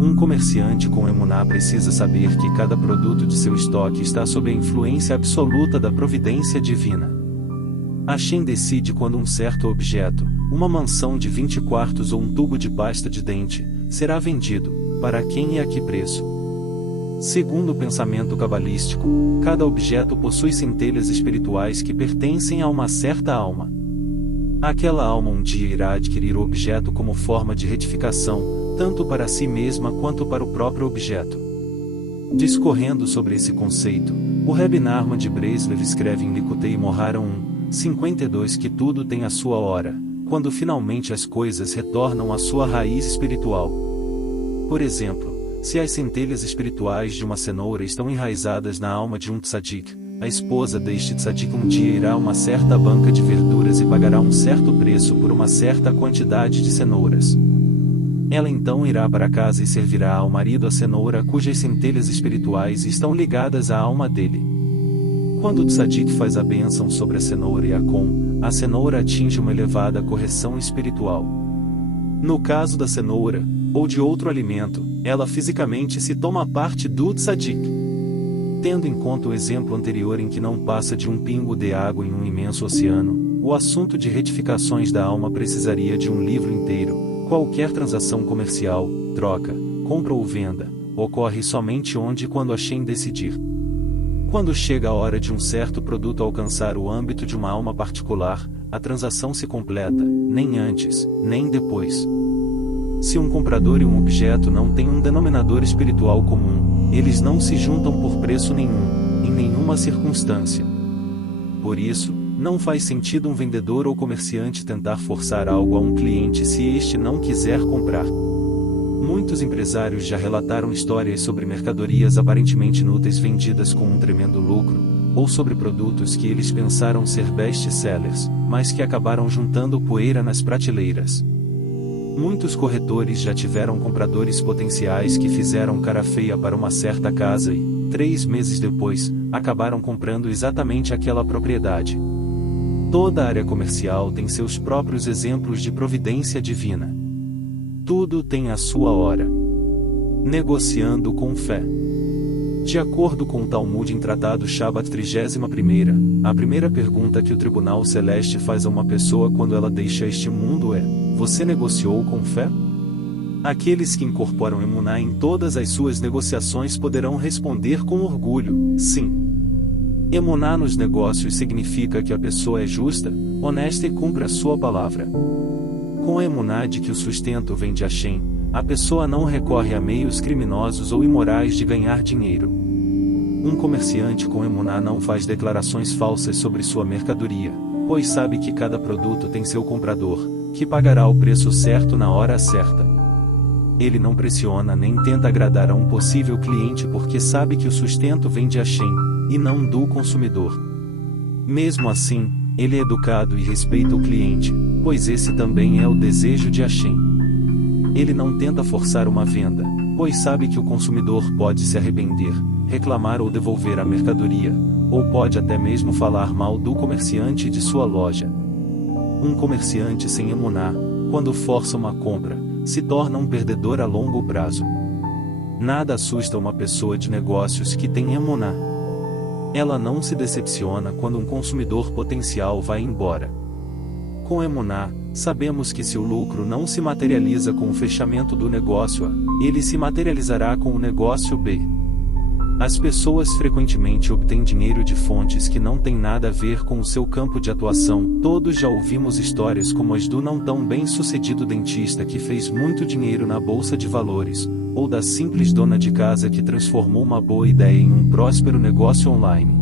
Um comerciante com emuná precisa saber que cada produto de seu estoque está sob a influência absoluta da providência divina. Hashem decide quando um certo objeto, uma mansão de 20 quartos ou um tubo de pasta de dente, será vendido, para quem e a que preço. Segundo o pensamento cabalístico, cada objeto possui centelhas espirituais que pertencem a uma certa alma. Aquela alma um dia irá adquirir o objeto como forma de retificação, tanto para si mesma quanto para o próprio objeto. Discorrendo sobre esse conceito, o Rebbe Nachman de Breslev escreve em Likutei Moharan 1:52 que tudo tem a sua hora, quando finalmente as coisas retornam à sua raiz espiritual. Por exemplo, se as centelhas espirituais de uma cenoura estão enraizadas na alma de um tzadik, a esposa deste tzadik um dia irá a uma certa banca de verduras e pagará um certo preço por uma certa quantidade de cenouras. Ela então irá para casa e servirá ao marido a cenoura cujas centelhas espirituais estão ligadas à alma dele. Quando o tzadik faz a bênção sobre a cenoura e a cenoura atinge uma elevada correção espiritual. No caso da cenoura, ou de outro alimento, ela fisicamente se toma parte do tzadik. Tendo em conta o exemplo anterior em que não passa de um pingo de água em um imenso oceano, o assunto de retificações da alma precisaria de um livro inteiro. Qualquer transação comercial, troca, compra ou venda, ocorre somente onde e quando Hashem decidir. Quando chega a hora de um certo produto alcançar o âmbito de uma alma particular, a transação se completa, nem antes, nem depois. Se um comprador e um objeto não têm um denominador espiritual comum, eles não se juntam por preço nenhum, em nenhuma circunstância. Por isso, não faz sentido um vendedor ou comerciante tentar forçar algo a um cliente se este não quiser comprar. Muitos empresários já relataram histórias sobre mercadorias aparentemente inúteis vendidas com um tremendo lucro, ou sobre produtos que eles pensaram ser best-sellers, mas que acabaram juntando poeira nas prateleiras. Muitos corretores já tiveram compradores potenciais que fizeram cara feia para uma certa casa e, 3 meses depois, acabaram comprando exatamente aquela propriedade. Toda área comercial tem seus próprios exemplos de providência divina. Tudo tem a sua hora. Negociando com fé. De acordo com o Talmud em Tratado Shabbat 31ª, a primeira pergunta que o Tribunal Celeste faz a uma pessoa quando ela deixa este mundo é: você negociou com fé? Aqueles que incorporam emuná em todas as suas negociações poderão responder com orgulho: sim. Emuná nos negócios significa que a pessoa é justa, honesta e cumpre a sua palavra. Com a emuná de que o sustento vem de Hashem, a pessoa não recorre a meios criminosos ou imorais de ganhar dinheiro. Um comerciante com emuná não faz declarações falsas sobre sua mercadoria, pois sabe que cada produto tem seu comprador, que pagará o preço certo na hora certa. Ele não pressiona nem tenta agradar a um possível cliente porque sabe que o sustento vem de Hashem, e não do consumidor. Mesmo assim, ele é educado e respeita o cliente, pois esse também é o desejo de Hashem. Ele não tenta forçar uma venda, pois sabe que o consumidor pode se arrepender, reclamar ou devolver a mercadoria, ou pode até mesmo falar mal do comerciante e de sua loja. Um comerciante sem emuná, quando força uma compra, se torna um perdedor a longo prazo. Nada assusta uma pessoa de negócios que tem emuná. Ela não se decepciona quando um consumidor potencial vai embora. Com emuná, sabemos que se o lucro não se materializa com o fechamento do negócio A, ele se materializará com o negócio B. As pessoas frequentemente obtêm dinheiro de fontes que não têm nada a ver com o seu campo de atuação. Todos já ouvimos histórias como as do não tão bem-sucedido dentista que fez muito dinheiro na bolsa de valores, ou da simples dona de casa que transformou uma boa ideia em um próspero negócio online.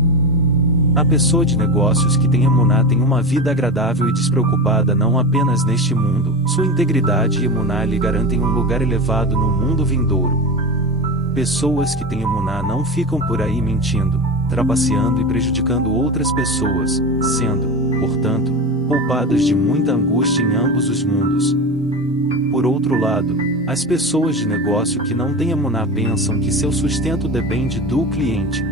A pessoa de negócios que tem emuná tem uma vida agradável e despreocupada não apenas neste mundo, sua integridade e emuná lhe garantem um lugar elevado no mundo vindouro. Pessoas que têm emuná não ficam por aí mentindo, trapaceando e prejudicando outras pessoas, sendo, portanto, poupadas de muita angústia em ambos os mundos. Por outro lado, as pessoas de negócio que não têm emuná pensam que seu sustento depende do cliente.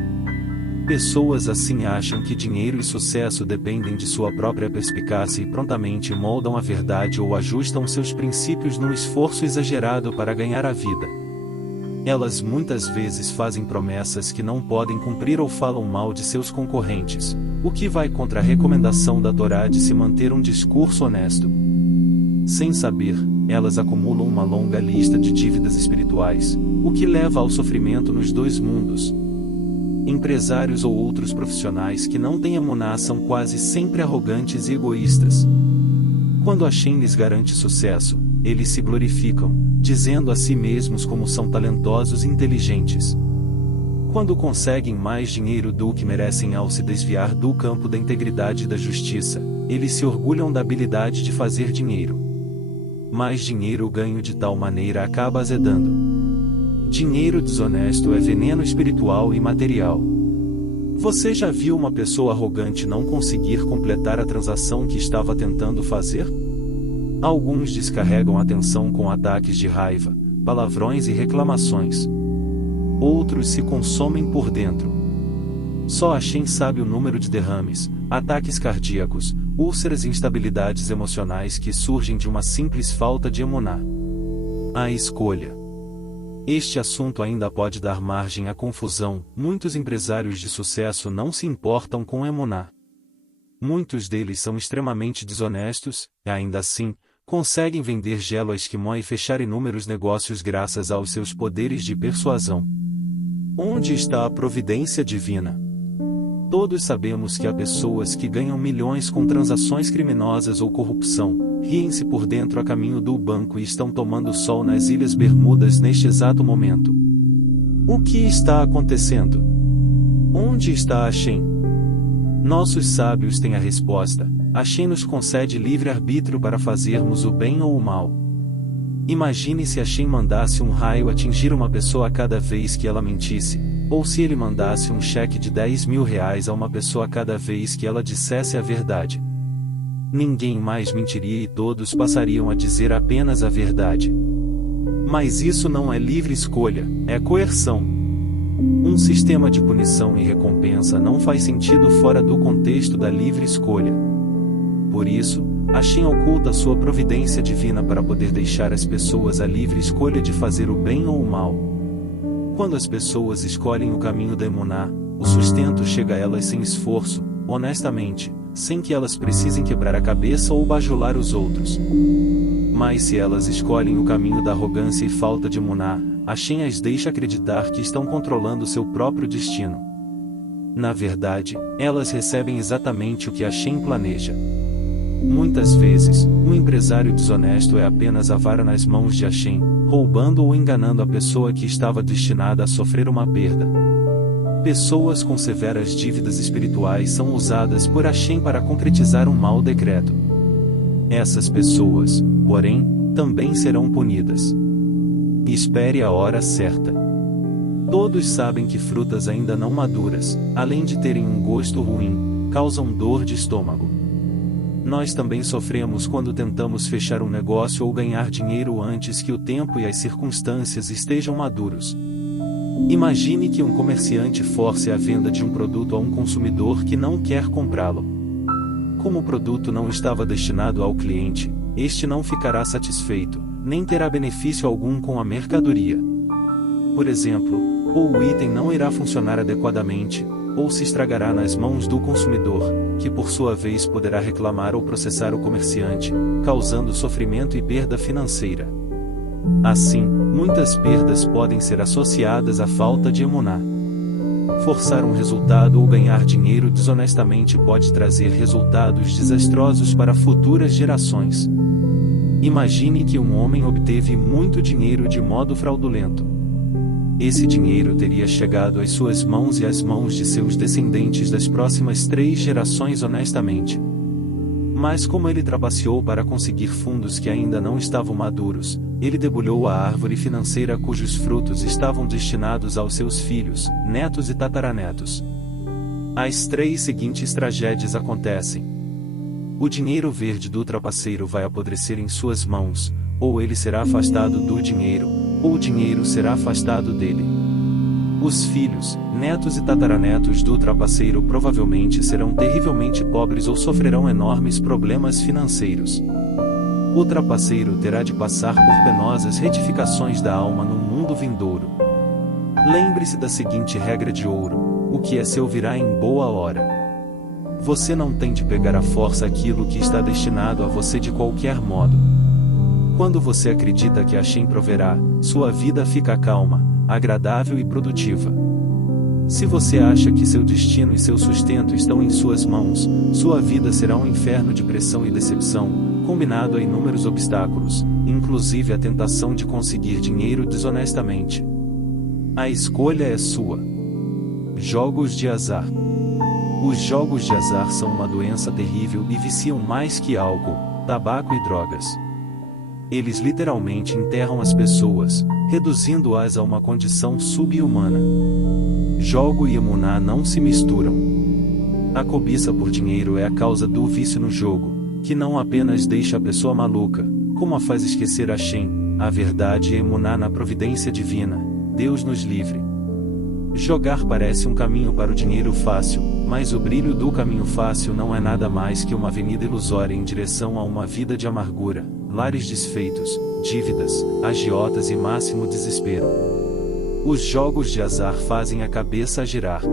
Pessoas assim acham que dinheiro e sucesso dependem de sua própria perspicácia e prontamente moldam a verdade ou ajustam seus princípios num esforço exagerado para ganhar a vida. Elas muitas vezes fazem promessas que não podem cumprir ou falam mal de seus concorrentes, o que vai contra a recomendação da Torá de se manter um discurso honesto. Sem saber, elas acumulam uma longa lista de dívidas espirituais, o que leva ao sofrimento nos dois mundos. Empresários ou outros profissionais que não têm emuná são quase sempre arrogantes e egoístas. Quando Hashem lhes garante sucesso, eles se glorificam, dizendo a si mesmos como são talentosos e inteligentes. Quando conseguem mais dinheiro do que merecem ao se desviar do campo da integridade e da justiça, eles se orgulham da habilidade de fazer dinheiro. Mais dinheiro ganho de tal maneira acaba azedando. Dinheiro desonesto é veneno espiritual e material. Você já viu uma pessoa arrogante não conseguir completar a transação que estava tentando fazer? Alguns descarregam a tensão com ataques de raiva, palavrões e reclamações. Outros se consomem por dentro. Só Hashem sabe o número de derrames, ataques cardíacos, úlceras e instabilidades emocionais que surgem de uma simples falta de emuná. A escolha. Este assunto ainda pode dar margem à confusão. Muitos empresários de sucesso não se importam com emuná. Muitos deles são extremamente desonestos, e ainda assim, conseguem vender gelo a esquimó e fechar inúmeros negócios graças aos seus poderes de persuasão. Onde está a providência divina? Todos sabemos que há pessoas que ganham milhões com transações criminosas ou corrupção, riem-se por dentro a caminho do banco e estão tomando sol nas Ilhas Bermudas neste exato momento. O que está acontecendo? Onde está Hashem? Nossos sábios têm a resposta. Hashem nos concede livre-arbítrio para fazermos o bem ou o mal. Imagine se Hashem mandasse um raio atingir uma pessoa a cada vez que ela mentisse, ou se ele mandasse um cheque de R$10.000 a uma pessoa a cada vez que ela dissesse a verdade. Ninguém mais mentiria e todos passariam a dizer apenas a verdade. Mas isso não é livre escolha, é coerção. Um sistema de punição e recompensa não faz sentido fora do contexto da livre escolha. Por isso, Hashem oculta sua providência divina para poder deixar as pessoas a livre escolha de fazer o bem ou o mal. Quando as pessoas escolhem o caminho da emuná, o sustento chega a elas sem esforço, honestamente, sem que elas precisem quebrar a cabeça ou bajular os outros. Mas se elas escolhem o caminho da arrogância e falta de emuná, Hashem as deixa acreditar que estão controlando seu próprio destino. Na verdade, elas recebem exatamente o que Hashem planeja. Muitas vezes, um empresário desonesto é apenas a vara nas mãos de Hashem, roubando ou enganando a pessoa que estava destinada a sofrer uma perda. Pessoas com severas dívidas espirituais são usadas por Hashem para concretizar um mau decreto. Essas pessoas, porém, também serão punidas. Espere a hora certa. Todos sabem que frutas ainda não maduras, além de terem um gosto ruim, causam dor de estômago. Nós também sofremos quando tentamos fechar um negócio ou ganhar dinheiro antes que o tempo e as circunstâncias estejam maduros. Imagine que um comerciante force a venda de um produto a um consumidor que não quer comprá-lo. Como o produto não estava destinado ao cliente, este não ficará satisfeito, nem terá benefício algum com a mercadoria. Por exemplo, ou o item não irá funcionar adequadamente, ou se estragará nas mãos do consumidor, que por sua vez poderá reclamar ou processar o comerciante, causando sofrimento e perda financeira. Assim, muitas perdas podem ser associadas à falta de emuná. Forçar um resultado ou ganhar dinheiro desonestamente pode trazer resultados desastrosos para futuras gerações. Imagine que um homem obteve muito dinheiro de modo fraudulento. Esse dinheiro teria chegado às suas mãos e às mãos de seus descendentes das próximas 3 gerações honestamente. Mas como ele trapaceou para conseguir fundos que ainda não estavam maduros, ele debulhou a árvore financeira cujos frutos estavam destinados aos seus filhos, netos e tataranetos. As 3 seguintes tragédias acontecem. O dinheiro verde do trapaceiro vai apodrecer em suas mãos, ou ele será afastado do dinheiro, ou o dinheiro será afastado dele. Os filhos, netos e tataranetos do trapaceiro provavelmente serão terrivelmente pobres ou sofrerão enormes problemas financeiros. O trapaceiro terá de passar por penosas retificações da alma no mundo vindouro. Lembre-se da seguinte regra de ouro: o que é seu virá em boa hora. Você não tem de pegar à força aquilo que está destinado a você de qualquer modo. Quando você acredita que Hashem proverá, sua vida fica calma, agradável e produtiva. Se você acha que seu destino e seu sustento estão em suas mãos, sua vida será um inferno de pressão e decepção, combinado a inúmeros obstáculos, inclusive a tentação de conseguir dinheiro desonestamente. A escolha é sua. Jogos de azar. Os jogos de azar são uma doença terrível e viciam mais que álcool, tabaco e drogas. Eles literalmente enterram as pessoas, reduzindo-as a uma condição sub-humana. Jogo e emuná não se misturam. A cobiça por dinheiro é a causa do vício no jogo, que não apenas deixa a pessoa maluca, como a faz esquecer Hashem, a verdade e emuná na providência divina. Deus nos livre. Jogar parece um caminho para o dinheiro fácil, mas o brilho do caminho fácil não é nada mais que uma avenida ilusória em direção a uma vida de amargura, lares desfeitos, dívidas, agiotas e máximo desespero. Os jogos de azar fazem a cabeça girar.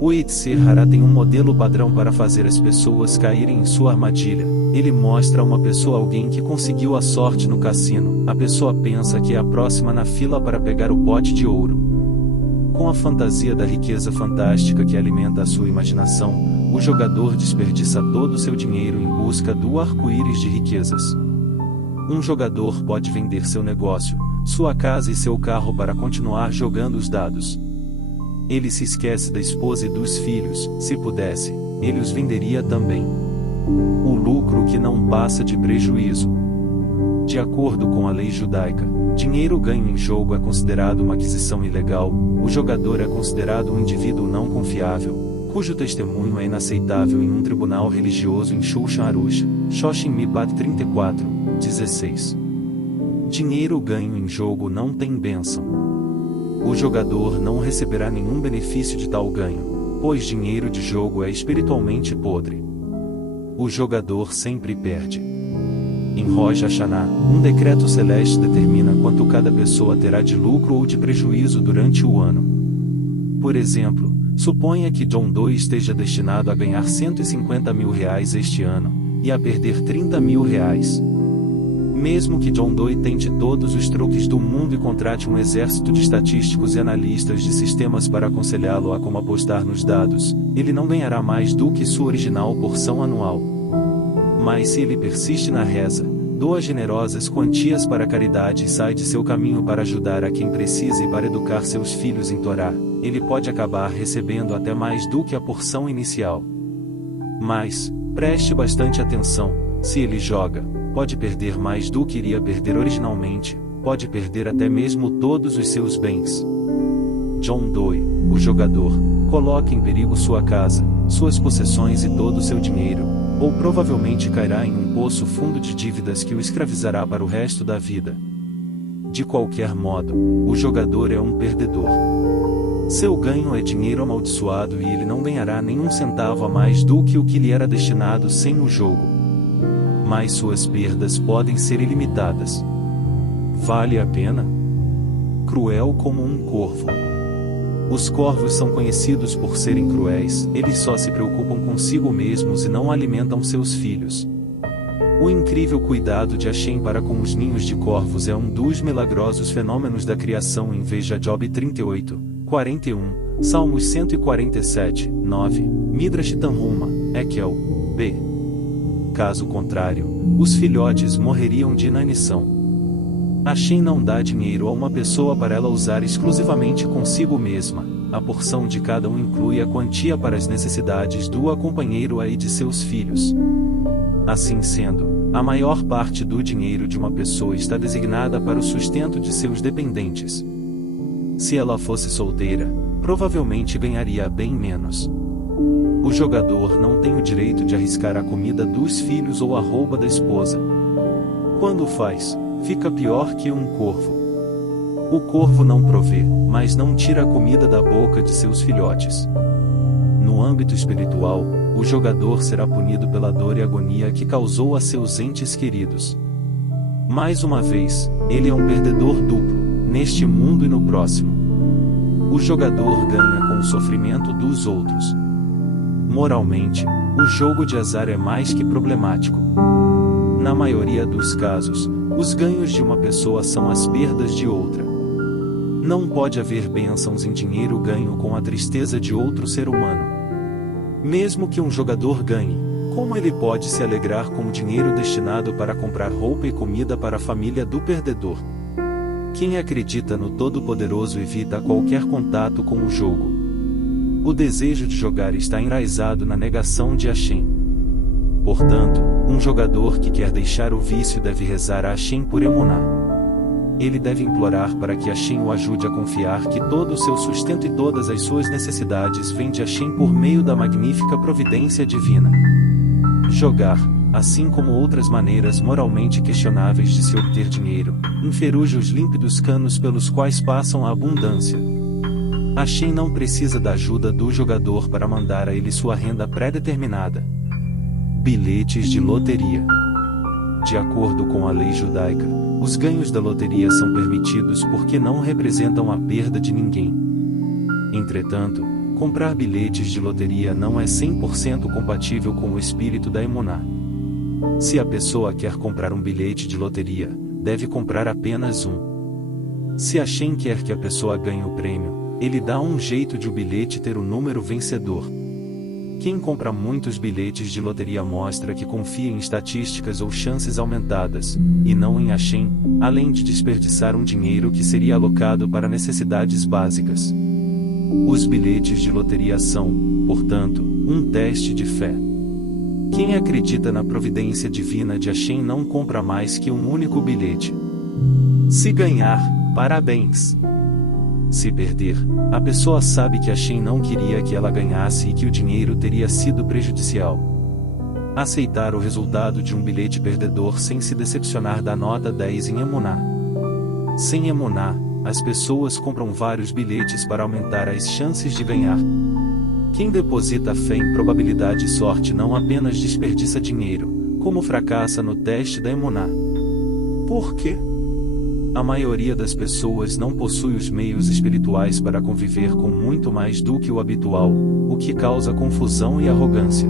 O Yetzer Hara tem um modelo padrão para fazer as pessoas caírem em sua armadilha. Ele mostra a uma pessoa alguém que conseguiu a sorte no cassino. A pessoa pensa que é a próxima na fila para pegar o pote de ouro. Com a fantasia da riqueza fantástica que alimenta a sua imaginação, o jogador desperdiça todo o seu dinheiro em busca do arco-íris de riquezas. Um jogador pode vender seu negócio, sua casa e seu carro para continuar jogando os dados. Ele se esquece da esposa e dos filhos. Se pudesse, ele os venderia também. O lucro que não passa de prejuízo. De acordo com a lei judaica, dinheiro ganho em jogo é considerado uma aquisição ilegal. O jogador é considerado um indivíduo não confiável, cujo testemunho é inaceitável em um tribunal religioso em Shulchan Aruch, Shoshin Mipat 34, 16. Dinheiro ganho em jogo não tem bênção. O jogador não receberá nenhum benefício de tal ganho, pois dinheiro de jogo é espiritualmente podre. O jogador sempre perde. Em Rosh Hashanah, um decreto celeste determina quanto cada pessoa terá de lucro ou de prejuízo durante o ano. Por exemplo, suponha que John Doe esteja destinado a ganhar R$150 mil este ano, e a perder R$30 mil. Mesmo que John Doe tente todos os truques do mundo e contrate um exército de estatísticos e analistas de sistemas para aconselhá-lo a como apostar nos dados, ele não ganhará mais do que sua original porção anual. Mas se ele persiste na reza, doa generosas quantias para a caridade e sai de seu caminho para ajudar a quem precisa e para educar seus filhos em Torá, ele pode acabar recebendo até mais do que a porção inicial. Mas, preste bastante atenção, se ele joga, pode perder mais do que iria perder originalmente, pode perder até mesmo todos os seus bens. John Doe, o jogador, coloca em perigo sua casa, suas possessões e todo o seu dinheiro, ou provavelmente cairá em um poço fundo de dívidas que o escravizará para o resto da vida. De qualquer modo, o jogador é um perdedor. Seu ganho é dinheiro amaldiçoado e ele não ganhará nenhum centavo a mais do que o que lhe era destinado sem o jogo. Mas suas perdas podem ser ilimitadas. Vale a pena? Cruel como um corvo. Os corvos são conhecidos por serem cruéis, eles só se preocupam consigo mesmos e não alimentam seus filhos. O incrível cuidado de Hashem para com os ninhos de corvos é um dos milagrosos fenômenos da criação. Em Veja Job 38, 41, Salmos 147, 9, Midrash Tanhuma, Ekel, B. Caso contrário, os filhotes morreriam de inanição. Hashem não dá dinheiro a uma pessoa para ela usar exclusivamente consigo mesma. A porção de cada um inclui a quantia para as necessidades do companheiro e de seus filhos. Assim sendo, a maior parte do dinheiro de uma pessoa está designada para o sustento de seus dependentes. Se ela fosse solteira, provavelmente ganharia bem menos. O jogador não tem o direito de arriscar a comida dos filhos ou a roupa da esposa. Quando o faz, fica pior que um corvo. O corvo não provê, mas não tira a comida da boca de seus filhotes. No âmbito espiritual, o jogador será punido pela dor e agonia que causou a seus entes queridos. Mais uma vez, ele é um perdedor duplo, neste mundo e no próximo. O jogador ganha com o sofrimento dos outros. Moralmente, o jogo de azar é mais que problemático. Na maioria dos casos, os ganhos de uma pessoa são as perdas de outra. Não pode haver bênçãos em dinheiro ganho com a tristeza de outro ser humano. Mesmo que um jogador ganhe, Como ele pode se alegrar com o dinheiro destinado para comprar roupa e comida para a família do perdedor? Quem acredita no Todo-Poderoso evita qualquer contato com o jogo. O desejo de jogar está enraizado na negação de Hashem. Portanto, um jogador que quer deixar o vício deve rezar a Hashem por emuná. Ele deve implorar para que Hashem o ajude a confiar que todo o seu sustento e todas as suas necessidades vêm de Hashem por meio da magnífica providência divina. Jogar, assim como outras maneiras moralmente questionáveis de se obter dinheiro, enferruja os límpidos canos pelos quais passam a abundância. Hashem não precisa da ajuda do jogador para mandar a ele sua renda pré-determinada. Bilhetes de loteria. De acordo com a lei judaica, os ganhos da loteria são permitidos porque não representam a perda de ninguém. Entretanto, comprar bilhetes de loteria não é 100% compatível com o espírito da emuná. Se a pessoa quer comprar um bilhete de loteria, deve comprar apenas um. Se Hashem quer que a pessoa ganhe o prêmio, ele dá um jeito de o bilhete ter o número vencedor. Quem compra muitos bilhetes de loteria mostra que confia em estatísticas ou chances aumentadas, e não em Hashem, além de desperdiçar um dinheiro que seria alocado para necessidades básicas. Os bilhetes de loteria são, portanto, um teste de fé. Quem acredita na providência divina de Hashem não compra mais que um único bilhete. Se ganhar, parabéns! Se perder, a pessoa sabe que Hashem não queria que ela ganhasse e que o dinheiro teria sido prejudicial. Aceitar o resultado de um bilhete perdedor sem se decepcionar da nota 10 em emuná. Sem emuná, as pessoas compram vários bilhetes para aumentar as chances de ganhar. Quem deposita fé em probabilidade e sorte não apenas desperdiça dinheiro, como fracassa no teste da emuná. Por quê? A maioria das pessoas não possui os meios espirituais para conviver com muito mais do que o habitual, o que causa confusão e arrogância.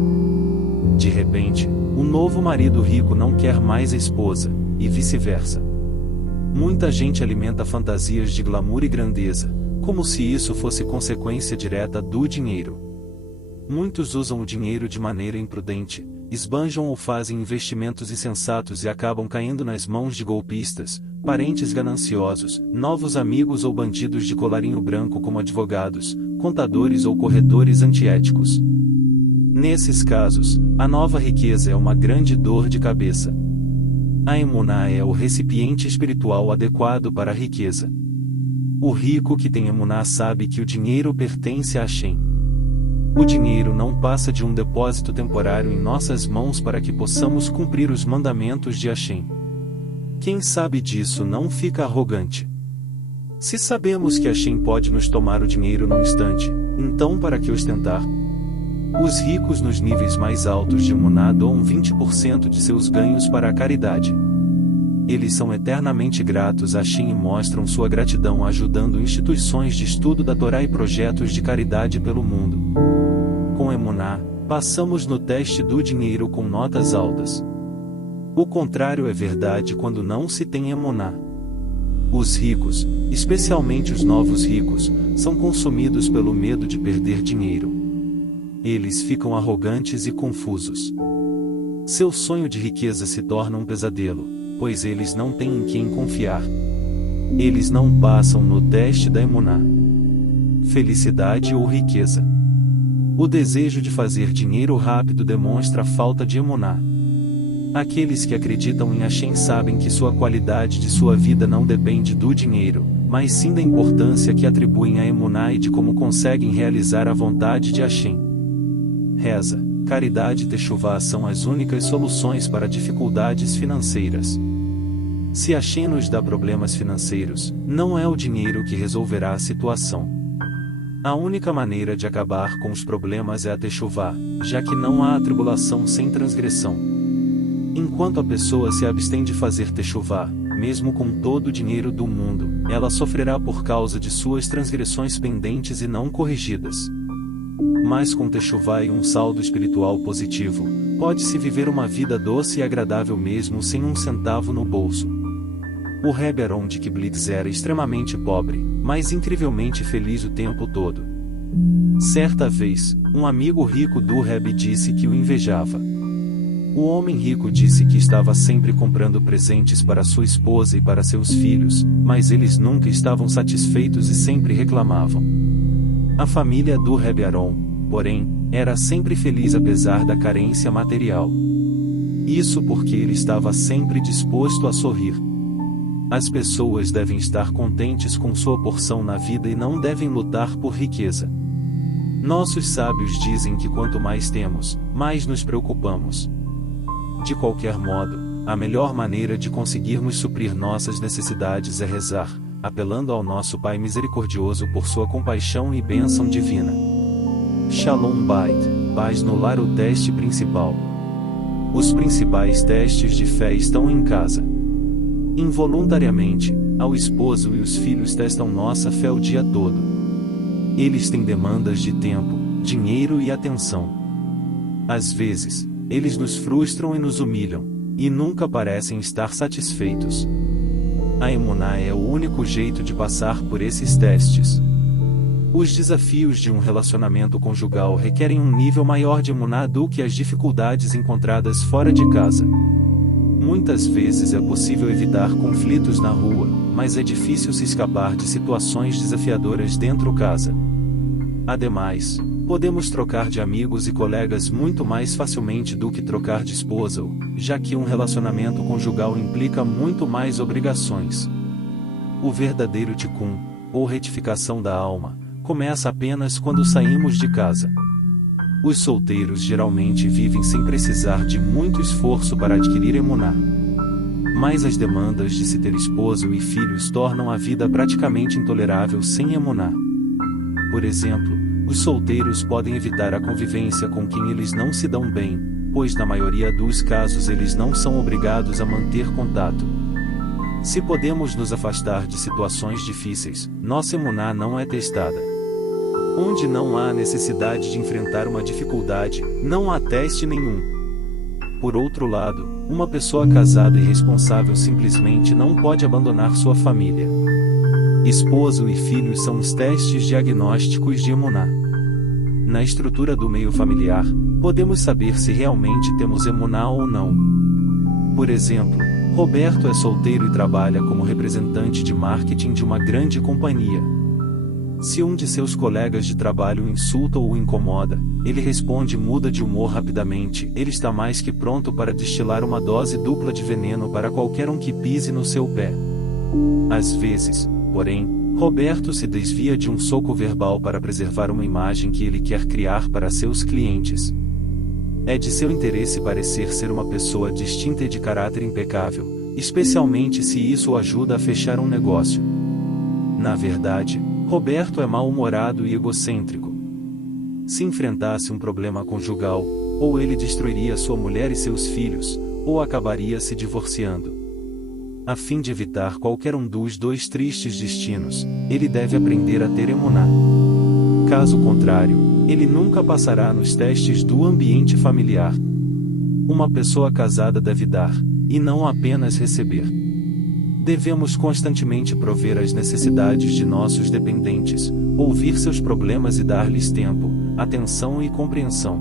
De repente, um novo marido rico não quer mais a esposa, e vice-versa. Muita gente alimenta fantasias de glamour e grandeza, como se isso fosse consequência direta do dinheiro. Muitos usam o dinheiro de maneira imprudente, esbanjam ou fazem investimentos insensatos e acabam caindo nas mãos de golpistas, parentes gananciosos, novos amigos ou bandidos de colarinho branco como advogados, contadores ou corretores antiéticos. Nesses casos, a nova riqueza é uma grande dor de cabeça. A emuná é o recipiente espiritual adequado para a riqueza. O rico que tem emuná sabe que o dinheiro pertence a Hashem. O dinheiro não passa de um depósito temporário em nossas mãos para que possamos cumprir os mandamentos de Hashem. Quem sabe disso não fica arrogante. Se sabemos que Hashem pode nos tomar o dinheiro num instante, então para que ostentar? Os ricos nos níveis mais altos de emuná doam 20% de seus ganhos para a caridade. Eles são eternamente gratos a Hashem e mostram sua gratidão ajudando instituições de estudo da Torá e projetos de caridade pelo mundo. Com emuná, passamos no teste do dinheiro com notas altas. O contrário é verdade quando não se tem emuná. Os ricos, especialmente os novos ricos, são consumidos pelo medo de perder dinheiro. Eles ficam arrogantes e confusos. Seu sonho de riqueza se torna um pesadelo, pois eles não têm em quem confiar. Eles não passam no teste da emuná. Felicidade ou riqueza. O desejo de fazer dinheiro rápido demonstra a falta de emuná. Aqueles que acreditam em Hashem sabem que sua qualidade de sua vida não depende do dinheiro, mas sim da importância que atribuem à emuná e de como conseguem realizar a vontade de Hashem. Reza, caridade e techuvá são as únicas soluções para dificuldades financeiras. Se Hashem nos dá problemas financeiros, não é o dinheiro que resolverá a situação. A única maneira de acabar com os problemas é a techuvá, já que não há tribulação sem transgressão. Enquanto a pessoa se abstém de fazer techuvá, mesmo com todo o dinheiro do mundo, ela sofrerá por causa de suas transgressões pendentes e não corrigidas. Mas com techuvá e um saldo espiritual positivo, pode-se viver uma vida doce e agradável mesmo sem um centavo no bolso. O Rebbe Aharon de Kiblitz era extremamente pobre, mas incrivelmente feliz o tempo todo. Certa vez, um amigo rico do Rebbe disse que o invejava. O homem rico disse que estava sempre comprando presentes para sua esposa e para seus filhos, mas eles nunca estavam satisfeitos e sempre reclamavam. A família do Rebbe Aron, porém, era sempre feliz apesar da carência material. Isso porque ele estava sempre disposto a sorrir. As pessoas devem estar contentes com sua porção na vida e não devem lutar por riqueza. Nossos sábios dizem que quanto mais temos, mais nos preocupamos. De qualquer modo, a melhor maneira de conseguirmos suprir nossas necessidades é rezar, apelando ao nosso Pai misericordioso por sua compaixão e bênção divina. Shalom Bait, paz no lar. O teste principal. Os principais testes de fé estão em casa. Involuntariamente, ao esposo e os filhos testam nossa fé o dia todo. Eles têm demandas de tempo, dinheiro e atenção. Às vezes, eles nos frustram e nos humilham, e nunca parecem estar satisfeitos. A emuná é o único jeito de passar por esses testes. Os desafios de um relacionamento conjugal requerem um nível maior de emuná do que as dificuldades encontradas fora de casa. Muitas vezes é possível evitar conflitos na rua, mas é difícil se escapar de situações desafiadoras dentro de casa. Ademais, podemos trocar de amigos e colegas muito mais facilmente do que trocar de esposa, já que um relacionamento conjugal implica muito mais obrigações. O verdadeiro tikkun, ou retificação da alma, começa apenas quando saímos de casa. Os solteiros geralmente vivem sem precisar de muito esforço para adquirir emuná. Mas as demandas de se ter esposo e filhos tornam a vida praticamente intolerável sem emuná. Por exemplo, os solteiros podem evitar a convivência com quem eles não se dão bem, pois na maioria dos casos eles não são obrigados a manter contato. Se podemos nos afastar de situações difíceis, nossa emuná não é testada. Onde não há necessidade de enfrentar uma dificuldade, não há teste nenhum. Por outro lado, uma pessoa casada e responsável simplesmente não pode abandonar sua família. Esposo e filhos são os testes diagnósticos de emuná. Na estrutura do meio familiar, podemos saber se realmente temos emuná ou não. Por exemplo, Roberto é solteiro e trabalha como representante de marketing de uma grande companhia. Se um de seus colegas de trabalho o insulta ou o incomoda, ele responde e muda de humor rapidamente. Ele está mais que pronto para destilar uma dose dupla de veneno para qualquer um que pise no seu pé. Às vezes, porém, Roberto se desvia de um soco verbal para preservar uma imagem que ele quer criar para seus clientes. É de seu interesse parecer ser uma pessoa distinta e de caráter impecável, especialmente se isso o ajuda a fechar um negócio. Na verdade, Roberto é mal-humorado e egocêntrico. Se enfrentasse um problema conjugal, ou ele destruiria sua mulher e seus filhos, ou acabaria se divorciando. A fim de evitar qualquer um dos dois tristes destinos, ele deve aprender a ter emuná. Caso contrário, ele nunca passará nos testes do ambiente familiar. Uma pessoa casada deve dar, e não apenas receber. Devemos constantemente prover as necessidades de nossos dependentes, ouvir seus problemas e dar-lhes tempo, atenção e compreensão.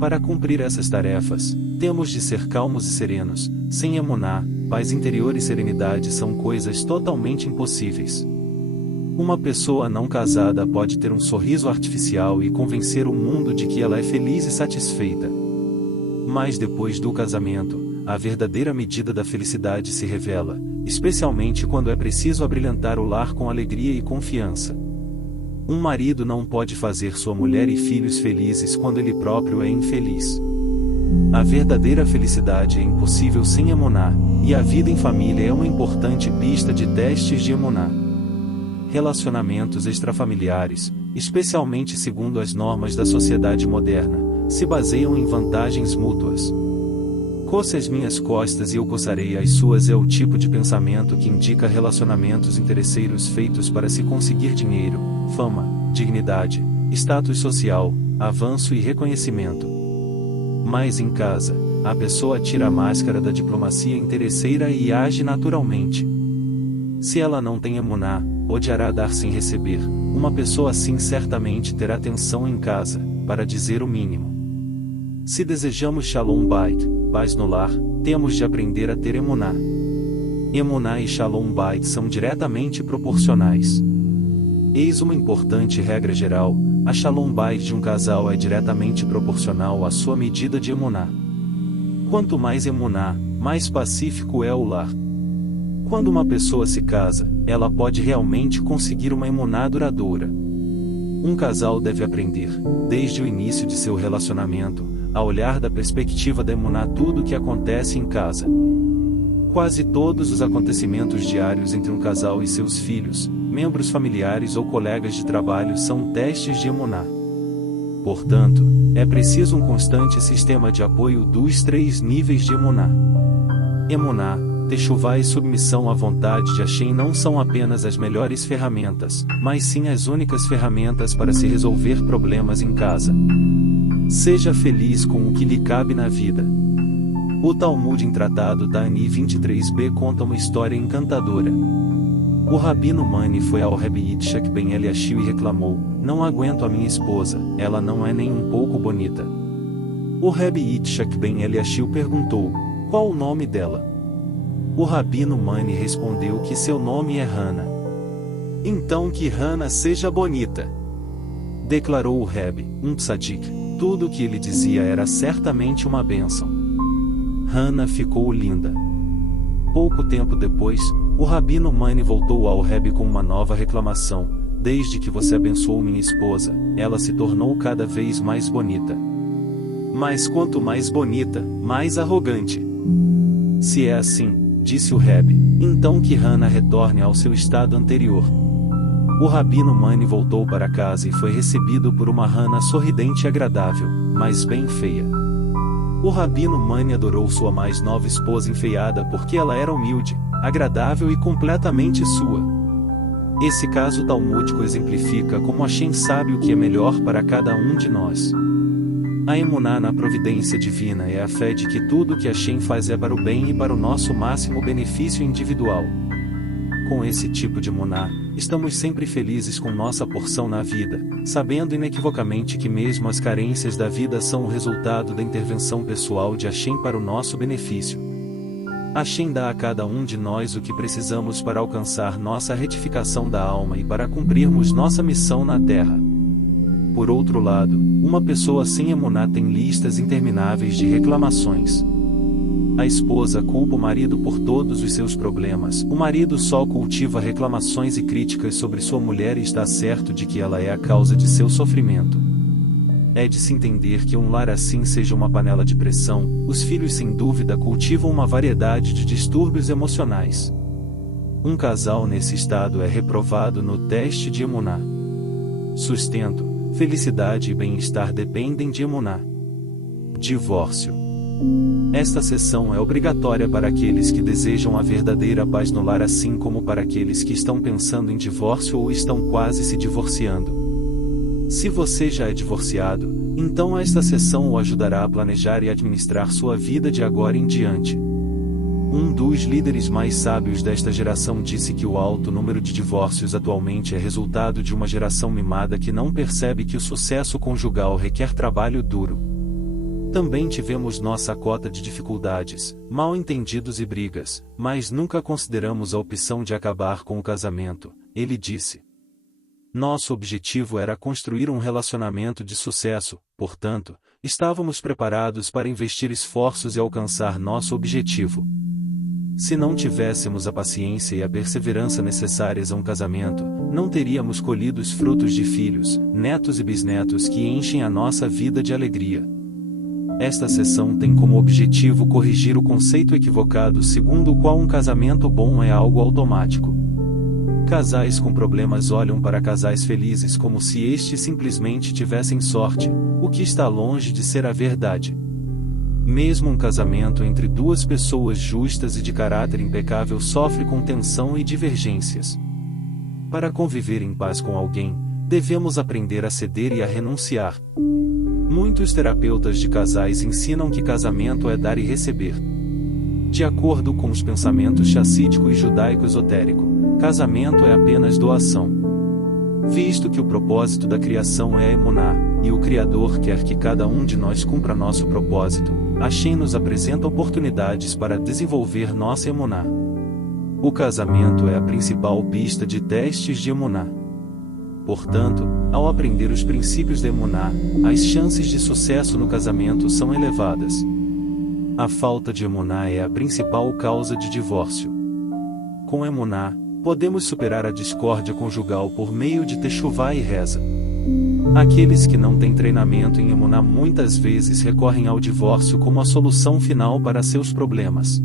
Para cumprir essas tarefas, temos de ser calmos e serenos. Sem emuná, paz interior e serenidade são coisas totalmente impossíveis. Uma pessoa não casada pode ter um sorriso artificial e convencer o mundo de que ela é feliz e satisfeita. Mas depois do casamento, a verdadeira medida da felicidade se revela, especialmente quando é preciso abrilhantar o lar com alegria e confiança. Um marido não pode fazer sua mulher e filhos felizes quando ele próprio é infeliz. A verdadeira felicidade é impossível sem emuná, e a vida em família é uma importante pista de testes de emuná. Relacionamentos extrafamiliares, especialmente segundo as normas da sociedade moderna, se baseiam em vantagens mútuas. Coce as minhas costas e eu coçarei as suas é o tipo de pensamento que indica relacionamentos interesseiros feitos para se conseguir dinheiro, fama, dignidade, status social, avanço e reconhecimento. Mas em casa, a pessoa tira a máscara da diplomacia interesseira e age naturalmente. Se ela não tem emuná, odiará dar sem receber. Uma pessoa assim certamente terá atenção em casa, para dizer o mínimo. Se desejamos Shalom Bait, paz no lar, temos de aprender a ter emuná. Emuná e Shalom Bait são diretamente proporcionais. Eis uma importante regra geral: a Shalom Bait de um casal é diretamente proporcional à sua medida de emuná. Quanto mais emuná, mais pacífico é o lar. Quando uma pessoa se casa, ela pode realmente conseguir uma emuná duradoura. Um casal deve aprender, desde o início de seu relacionamento, a olhar da perspectiva da emuná tudo o que acontece em casa. Quase todos os acontecimentos diários entre um casal e seus filhos, membros familiares ou colegas de trabalho são testes de emuná. Portanto, é preciso um constante sistema de apoio dos 3 níveis de emuná. Emuná, techuvá e submissão à vontade de Hashem não são apenas as melhores ferramentas, mas sim as únicas ferramentas para se resolver problemas em casa. Seja feliz com o que lhe cabe na vida. O Talmud em Tratado Ta'ani 23b conta uma história encantadora. O Rabino Mani foi ao Rebbe Yitzhak ben Eliashib e reclamou: "Não aguento a minha esposa, ela não é nem um pouco bonita." O Rebbe Yitzhak ben Eliashib perguntou: "Qual o nome dela?" O Rabino Mani respondeu que seu nome é Hana. "Então que Hana seja bonita," declarou o Rebbe, um tzadik. Tudo o que ele dizia era certamente uma bênção. Hana ficou linda. Pouco tempo depois, o Rabino Mani voltou ao Rebbe com uma nova reclamação: "Desde que você abençoou minha esposa, ela se tornou cada vez mais bonita. Mas quanto mais bonita, mais arrogante." "Se é assim," disse o Rebbe, "então que Hana retorne ao seu estado anterior." O Rabino Mani voltou para casa e foi recebido por uma Hana sorridente e agradável, mas bem feia. O Rabino Mani adorou sua mais nova esposa enfeiada porque ela era humilde, agradável e completamente sua. Esse caso talmúdico exemplifica como Hashem sabe o que é melhor para cada um de nós. A emuná na providência divina é a fé de que tudo o que Hashem faz é para o bem e para o nosso máximo benefício individual. Com esse tipo de emuná, estamos sempre felizes com nossa porção na vida, sabendo inequivocamente que mesmo as carências da vida são o resultado da intervenção pessoal de Hashem para o nosso benefício. Hashem dá a cada um de nós o que precisamos para alcançar nossa retificação da alma e para cumprirmos nossa missão na terra. Por outro lado, uma pessoa sem emuná tem listas intermináveis de reclamações. A esposa culpa o marido por todos os seus problemas, o marido só cultiva reclamações e críticas sobre sua mulher e está certo de que ela é a causa de seu sofrimento. É de se entender que um lar assim seja uma panela de pressão. Os filhos sem dúvida cultivam uma variedade de distúrbios emocionais. Um casal nesse estado é reprovado no teste de emuná. Sustento, felicidade e bem-estar dependem de emuná. Divórcio. Esta sessão é obrigatória para aqueles que desejam a verdadeira paz no lar, assim como para aqueles que estão pensando em divórcio ou estão quase se divorciando. Se você já é divorciado, então esta sessão o ajudará a planejar e administrar sua vida de agora em diante. Um dos líderes mais sábios desta geração disse que o alto número de divórcios atualmente é resultado de uma geração mimada que não percebe que o sucesso conjugal requer trabalho duro. Também tivemos nossa cota de dificuldades, mal-entendidos e brigas, mas nunca consideramos a opção de acabar com o casamento, ele disse. Nosso objetivo era construir um relacionamento de sucesso, portanto, estávamos preparados para investir esforços e alcançar nosso objetivo. Se não tivéssemos a paciência e a perseverança necessárias a um casamento, não teríamos colhido os frutos de filhos, netos e bisnetos que enchem a nossa vida de alegria. Esta sessão tem como objetivo corrigir o conceito equivocado segundo o qual um casamento bom é algo automático. Casais com problemas olham para casais felizes como se estes simplesmente tivessem sorte, o que está longe de ser a verdade. Mesmo um casamento entre duas pessoas justas e de caráter impecável sofre com tensão e divergências. Para conviver em paz com alguém, devemos aprender a ceder e a renunciar. Muitos terapeutas de casais ensinam que casamento é dar e receber. De acordo com os pensamentos chassídico e judaico esotérico, casamento é apenas doação. Visto que o propósito da criação é a emuná, e o Criador quer que cada um de nós cumpra nosso propósito, Hashem nos apresenta oportunidades para desenvolver nossa emuná. O casamento é a principal pista de testes de emuná. Portanto, ao aprender os princípios da emuná, as chances de sucesso no casamento são elevadas. A falta de emuná é a principal causa de divórcio. Com emuná, podemos superar a discórdia conjugal por meio de techuvá e reza. Aqueles que não têm treinamento em emuná muitas vezes recorrem ao divórcio como a solução final para seus problemas.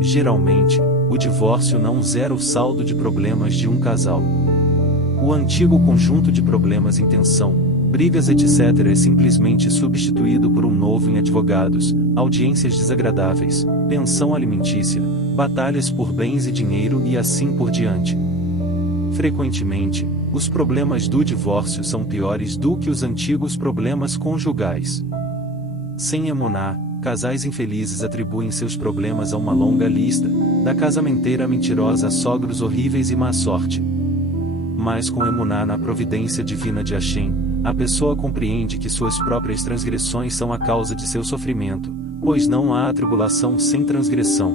Geralmente, o divórcio não zera o saldo de problemas de um casal. O antigo conjunto de problemas em tensão, brigas etc. é simplesmente substituído por um novo em advogados, audiências desagradáveis, pensão alimentícia, batalhas por bens e dinheiro e assim por diante. Frequentemente, os problemas do divórcio são piores do que os antigos problemas conjugais. Sem emuná, casais infelizes atribuem seus problemas a uma longa lista, da casamenteira mentirosa a sogros horríveis e má sorte. Mas com emuná na providência divina de Hashem, a pessoa compreende que suas próprias transgressões são a causa de seu sofrimento, pois não há tribulação sem transgressão.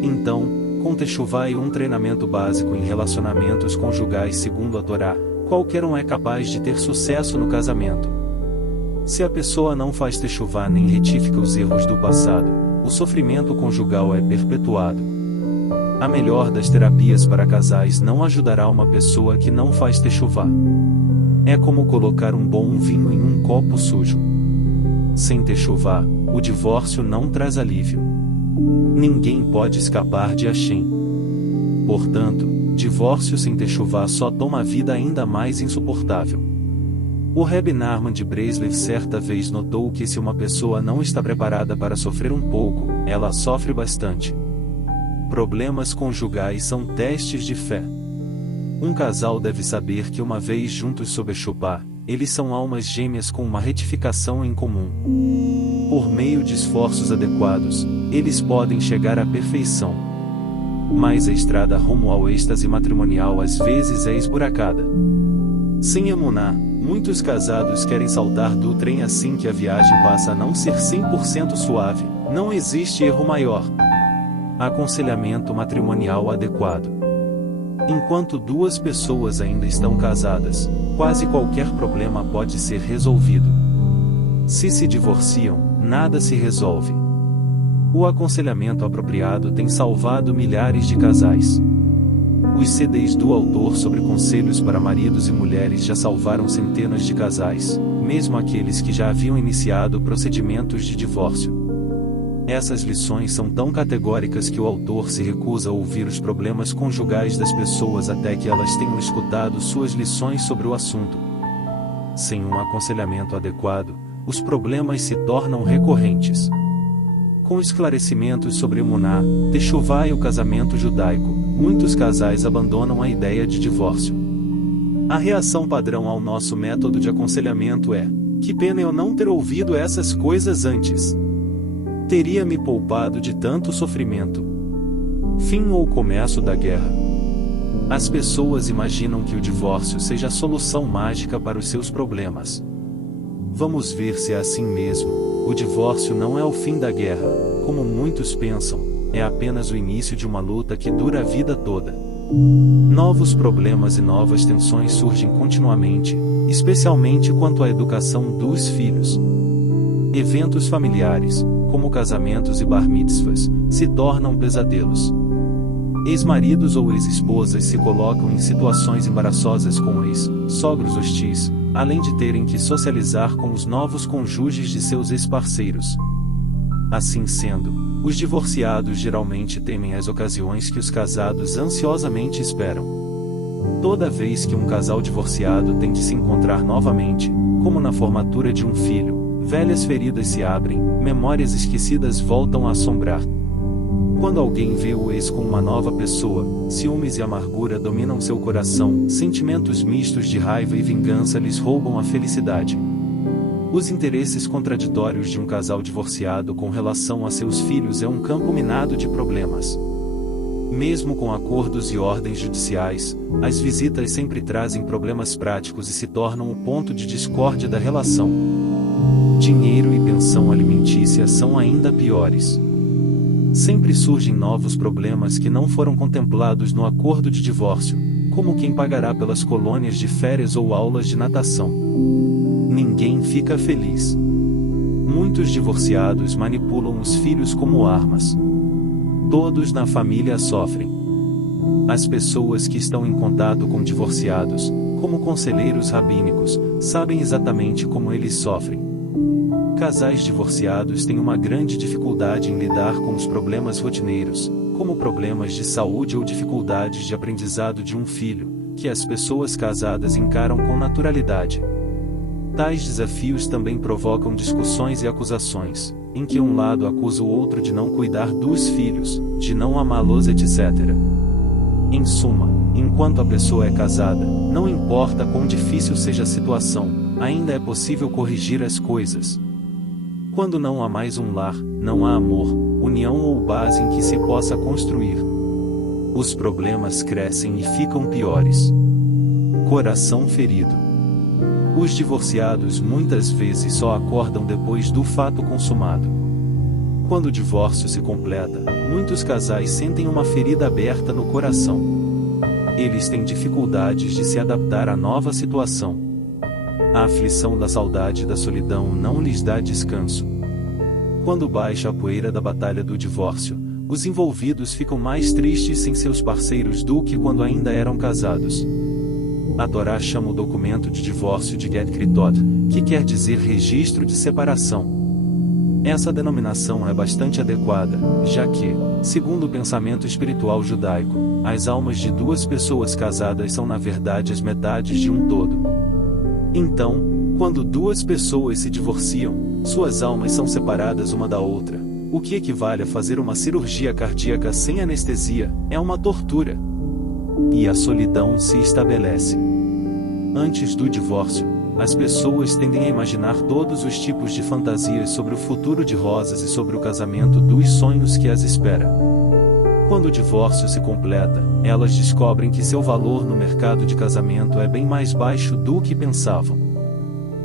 Então, com techuvá e um treinamento básico em relacionamentos conjugais segundo a Torá, qualquer um é capaz de ter sucesso no casamento. Se a pessoa não faz techuvá nem retifica os erros do passado, o sofrimento conjugal é perpetuado. A melhor das terapias para casais não ajudará uma pessoa que não faz techuvá. É como colocar um bom vinho em um copo sujo. Sem techuvá, o divórcio não traz alívio. Ninguém pode escapar de Hashem. Portanto, divórcio sem techuvá só toma a vida ainda mais insuportável. O Rebbe Nachman de Breslev certa vez notou que se uma pessoa não está preparada para sofrer um pouco, ela sofre bastante. Problemas conjugais são testes de fé. Um casal deve saber que uma vez juntos sob a chupá, eles são almas gêmeas com uma retificação em comum. Por meio de esforços adequados, eles podem chegar à perfeição. Mas a estrada rumo ao êxtase matrimonial às vezes é esburacada. Sem emuná, muitos casados querem saltar do trem assim que a viagem passa a não ser 100% suave. Não existe erro maior. Aconselhamento matrimonial adequado. Enquanto duas pessoas ainda estão casadas, quase qualquer problema pode ser resolvido. Se se divorciam, nada se resolve. O aconselhamento apropriado tem salvado milhares de casais. Os CDs do autor sobre conselhos para maridos e mulheres já salvaram centenas de casais, mesmo aqueles que já haviam iniciado procedimentos de divórcio. Essas lições são tão categóricas que o autor se recusa a ouvir os problemas conjugais das pessoas até que elas tenham escutado suas lições sobre o assunto. Sem um aconselhamento adequado, os problemas se tornam recorrentes. Com esclarecimentos sobre emuná, techuvá e o casamento judaico, muitos casais abandonam a ideia de divórcio. A reação padrão ao nosso método de aconselhamento é: que pena eu não ter ouvido essas coisas antes. Teria me poupado de tanto sofrimento. Fim ou começo da guerra. As pessoas imaginam que o divórcio seja a solução mágica para os seus problemas. Vamos ver se é assim mesmo. O divórcio não é o fim da guerra, como muitos pensam, é apenas o início de uma luta que dura a vida toda. Novos problemas e novas tensões surgem continuamente, especialmente quanto à educação dos filhos. Eventos familiares, como casamentos e bar mitzvahs, se tornam pesadelos. Ex-maridos ou ex-esposas se colocam em situações embaraçosas com ex-sogros hostis, além de terem que socializar com os novos cônjuges de seus ex-parceiros. Assim sendo, os divorciados geralmente temem as ocasiões que os casados ansiosamente esperam. Toda vez que um casal divorciado tem de se encontrar novamente, como na formatura de um filho, velhas feridas se abrem, memórias esquecidas voltam a assombrar. Quando alguém vê o ex com uma nova pessoa, ciúmes e amargura dominam seu coração, sentimentos mistos de raiva e vingança lhes roubam a felicidade. Os interesses contraditórios de um casal divorciado com relação a seus filhos é um campo minado de problemas. Mesmo com acordos e ordens judiciais, as visitas sempre trazem problemas práticos e se tornam o ponto de discórdia da relação. Dinheiro e pensão alimentícia são ainda piores. Sempre surgem novos problemas que não foram contemplados no acordo de divórcio, como quem pagará pelas colônias de férias ou aulas de natação. Ninguém fica feliz. Muitos divorciados manipulam os filhos como armas. Todos na família sofrem. As pessoas que estão em contato com divorciados, como conselheiros rabínicos, sabem exatamente como eles sofrem. Casais divorciados têm uma grande dificuldade em lidar com os problemas rotineiros, como problemas de saúde ou dificuldades de aprendizado de um filho, que as pessoas casadas encaram com naturalidade. Tais desafios também provocam discussões e acusações, em que um lado acusa o outro de não cuidar dos filhos, de não amá-los, etc. Em suma, enquanto a pessoa é casada, não importa quão difícil seja a situação, ainda é possível corrigir as coisas. Quando não há mais um lar, não há amor, união ou base em que se possa construir. Os problemas crescem e ficam piores. Coração ferido. Os divorciados muitas vezes só acordam depois do fato consumado. Quando o divórcio se completa, muitos casais sentem uma ferida aberta no coração. Eles têm dificuldades de se adaptar à nova situação. A aflição da saudade e da solidão não lhes dá descanso. Quando baixa a poeira da batalha do divórcio, os envolvidos ficam mais tristes sem seus parceiros do que quando ainda eram casados. A Torá chama o documento de divórcio de Get Kritot, que quer dizer registro de separação. Essa denominação é bastante adequada, já que, segundo o pensamento espiritual judaico, as almas de duas pessoas casadas são na verdade as metades de um todo. Então, quando duas pessoas se divorciam, suas almas são separadas uma da outra, o que equivale a fazer uma cirurgia cardíaca sem anestesia, é uma tortura. E a solidão se estabelece. Antes do divórcio, as pessoas tendem a imaginar todos os tipos de fantasias sobre o futuro de rosas e sobre o casamento dos sonhos que as espera. Quando o divórcio se completa, elas descobrem que seu valor no mercado de casamento é bem mais baixo do que pensavam.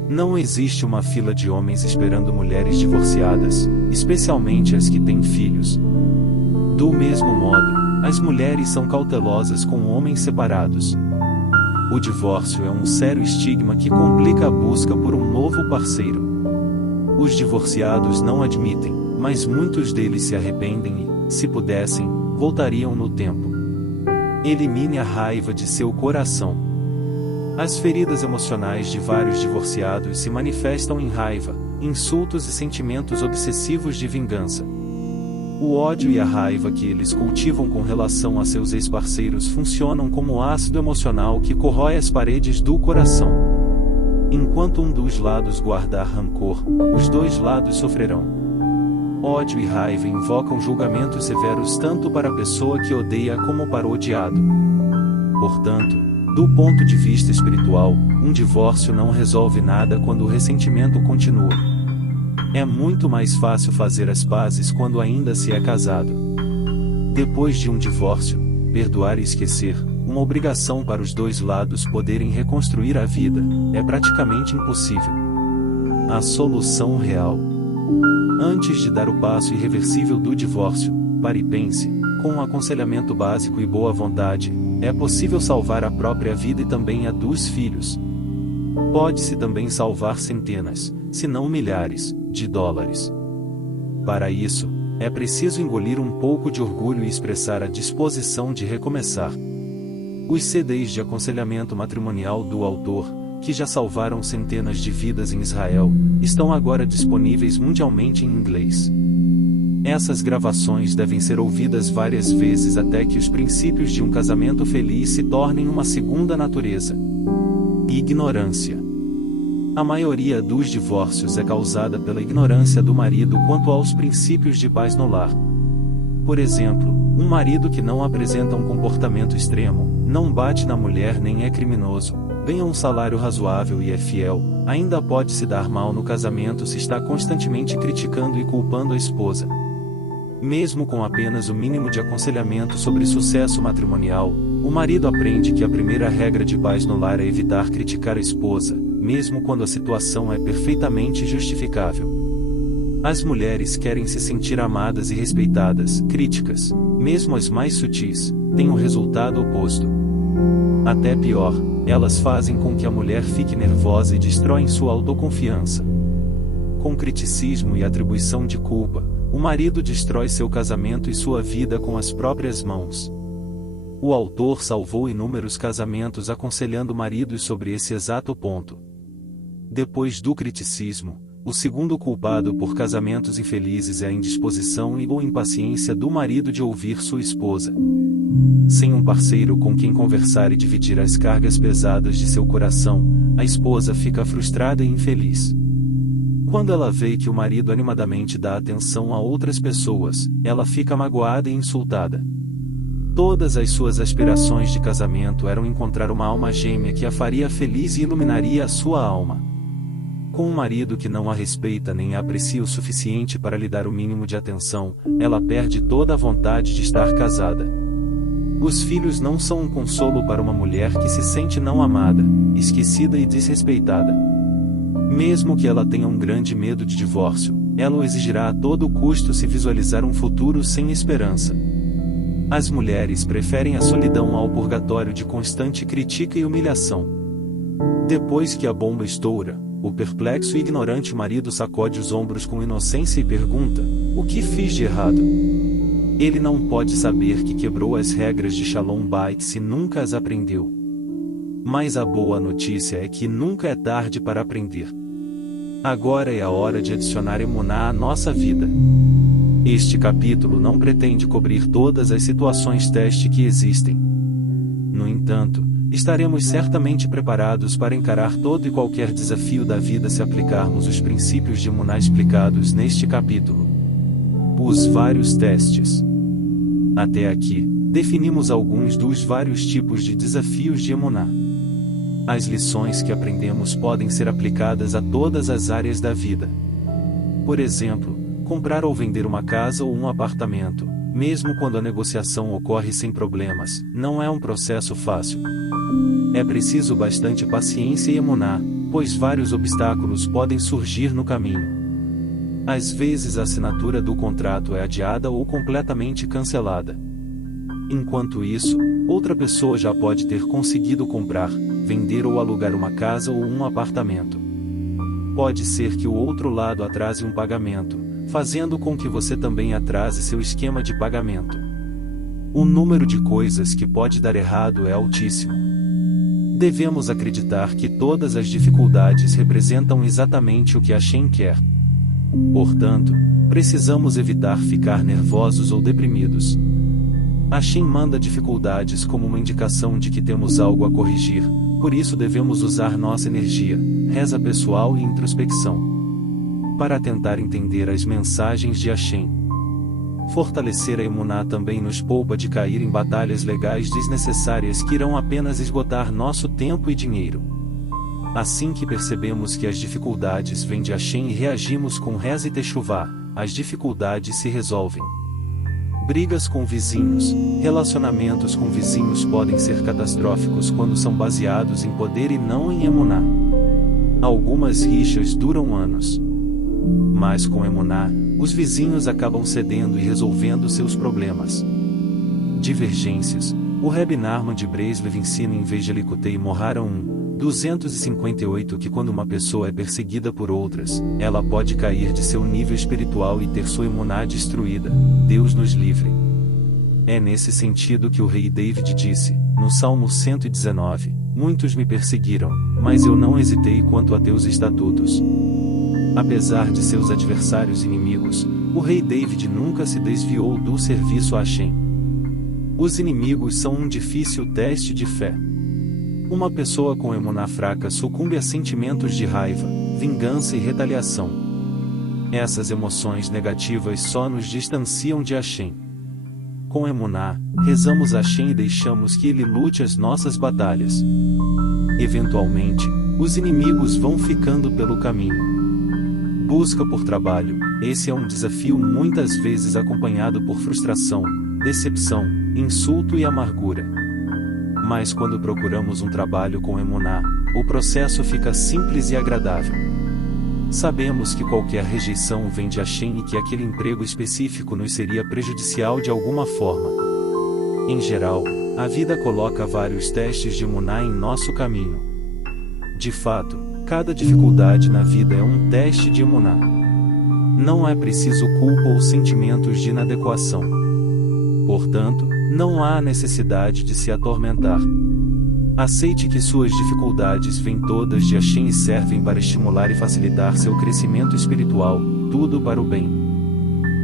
Não existe uma fila de homens esperando mulheres divorciadas, especialmente as que têm filhos. Do mesmo modo, as mulheres são cautelosas com homens separados. O divórcio é um sério estigma que complica a busca por um novo parceiro. Os divorciados não admitem, mas muitos deles se arrependem e, se pudessem, voltariam no tempo. Elimine a raiva de seu coração. As feridas emocionais de vários divorciados se manifestam em raiva, insultos e sentimentos obsessivos de vingança. O ódio e a raiva que eles cultivam com relação a seus ex-parceiros funcionam como ácido emocional que corrói as paredes do coração. Enquanto um dos lados guardar rancor, os dois lados sofrerão. Ódio e raiva invocam julgamentos severos tanto para a pessoa que odeia como para o odiado. Portanto, do ponto de vista espiritual, um divórcio não resolve nada quando o ressentimento continua. É muito mais fácil fazer as pazes quando ainda se é casado. Depois de um divórcio, perdoar e esquecer, uma obrigação para os dois lados poderem reconstruir a vida, é praticamente impossível. A solução real. Antes de dar o passo irreversível do divórcio, pare e pense, com um aconselhamento básico e boa vontade, é possível salvar a própria vida e também a dos filhos. Pode-se também salvar centenas, se não milhares, de dólares. Para isso, é preciso engolir um pouco de orgulho e expressar a disposição de recomeçar. Os CDs de aconselhamento matrimonial do autor, que já salvaram centenas de vidas em Israel, estão agora disponíveis mundialmente em inglês. Essas gravações devem ser ouvidas várias vezes até que os princípios de um casamento feliz se tornem uma segunda natureza. Ignorância. A maioria dos divórcios é causada pela ignorância do marido quanto aos princípios de paz no lar. Por exemplo, um marido que não apresenta um comportamento extremo, não bate na mulher nem é criminoso, ganha um salário razoável e é fiel, ainda pode se dar mal no casamento se está constantemente criticando e culpando a esposa. Mesmo com apenas o mínimo de aconselhamento sobre sucesso matrimonial, o marido aprende que a primeira regra de paz no lar é evitar criticar a esposa, mesmo quando a situação é perfeitamente justificável. As mulheres querem se sentir amadas e respeitadas. Críticas, mesmo as mais sutis, têm o resultado oposto. Até pior, elas fazem com que a mulher fique nervosa e destroem sua autoconfiança. Com criticismo e atribuição de culpa, o marido destrói seu casamento e sua vida com as próprias mãos. O autor salvou inúmeros casamentos aconselhando maridos sobre esse exato ponto. Depois do criticismo, o segundo culpado por casamentos infelizes é a indisposição ou impaciência do marido de ouvir sua esposa. Sem um parceiro com quem conversar e dividir as cargas pesadas de seu coração, a esposa fica frustrada e infeliz. Quando ela vê que o marido animadamente dá atenção a outras pessoas, ela fica magoada e insultada. Todas as suas aspirações de casamento eram encontrar uma alma gêmea que a faria feliz e iluminaria a sua alma. Com um marido que não a respeita nem a aprecia o suficiente para lhe dar o mínimo de atenção, ela perde toda a vontade de estar casada. Os filhos não são um consolo para uma mulher que se sente não amada, esquecida e desrespeitada. Mesmo que ela tenha um grande medo de divórcio, ela o exigirá a todo custo se visualizar um futuro sem esperança. As mulheres preferem a solidão ao purgatório de constante crítica e humilhação. Depois que a bomba estoura, o perplexo e ignorante marido sacode os ombros com inocência e pergunta: o que fiz de errado? Ele não pode saber que quebrou as regras de Shalom Bait se nunca as aprendeu. Mas a boa notícia é que nunca é tarde para aprender. Agora é a hora de adicionar emuná à nossa vida. Este capítulo não pretende cobrir todas as situações teste que existem. No entanto, estaremos certamente preparados para encarar todo e qualquer desafio da vida se aplicarmos os princípios de emuná explicados neste capítulo. Os vários testes. Até aqui, definimos alguns dos vários tipos de desafios de emuná. As lições que aprendemos podem ser aplicadas a todas as áreas da vida. Por exemplo, comprar ou vender uma casa ou um apartamento, mesmo quando a negociação ocorre sem problemas, não é um processo fácil. É preciso bastante paciência e emuná, pois vários obstáculos podem surgir no caminho. Às vezes a assinatura do contrato é adiada ou completamente cancelada. Enquanto isso, outra pessoa já pode ter conseguido comprar, vender ou alugar uma casa ou um apartamento. Pode ser que o outro lado atrase um pagamento, fazendo com que você também atrase seu esquema de pagamento. O número de coisas que pode dar errado é altíssimo. Devemos acreditar que todas as dificuldades representam exatamente o que Hashem quer. Portanto, precisamos evitar ficar nervosos ou deprimidos. Hashem manda dificuldades como uma indicação de que temos algo a corrigir, por isso devemos usar nossa energia, reza pessoal e introspecção para tentar entender as mensagens de Hashem. Fortalecer a emuná também nos poupa de cair em batalhas legais desnecessárias que irão apenas esgotar nosso tempo e dinheiro. Assim que percebemos que as dificuldades vêm de Hashem e reagimos com reza e techuvá, as dificuldades se resolvem. Brigas com vizinhos, relacionamentos com vizinhos podem ser catastróficos quando são baseados em poder e não em emuná. Algumas rixas duram anos. Mas com emuná, os vizinhos acabam cedendo e resolvendo seus problemas. Divergências. O Rebbe Nachman de Breslev ensina em vez de Likutei Moharan 258 que quando uma pessoa é perseguida por outras, ela pode cair de seu nível espiritual e ter sua emuná destruída. Deus nos livre. É nesse sentido que o rei David disse, no Salmo 119, muitos me perseguiram, mas eu não hesitei quanto a teus estatutos. Apesar de seus adversários inimigos, o rei David nunca se desviou do serviço a Hashem. Os inimigos são um difícil teste de fé. Uma pessoa com emuná fraca sucumbe a sentimentos de raiva, vingança e retaliação. Essas emoções negativas só nos distanciam de Hashem. Com emuná, rezamos a Hashem e deixamos que Ele lute as nossas batalhas. Eventualmente, os inimigos vão ficando pelo caminho. Busca por trabalho. Esse é um desafio muitas vezes acompanhado por frustração, decepção, insulto e amargura. Mas quando procuramos um trabalho com emuná, o processo fica simples e agradável. Sabemos que qualquer rejeição vem de Hashem e que aquele emprego específico nos seria prejudicial de alguma forma. Em geral, a vida coloca vários testes de emuná em nosso caminho. De fato, cada dificuldade na vida é um teste de emuná. Não é preciso culpa ou sentimentos de inadequação. Portanto, não há necessidade de se atormentar. Aceite que suas dificuldades vêm todas de Hashem e servem para estimular e facilitar seu crescimento espiritual, tudo para o bem.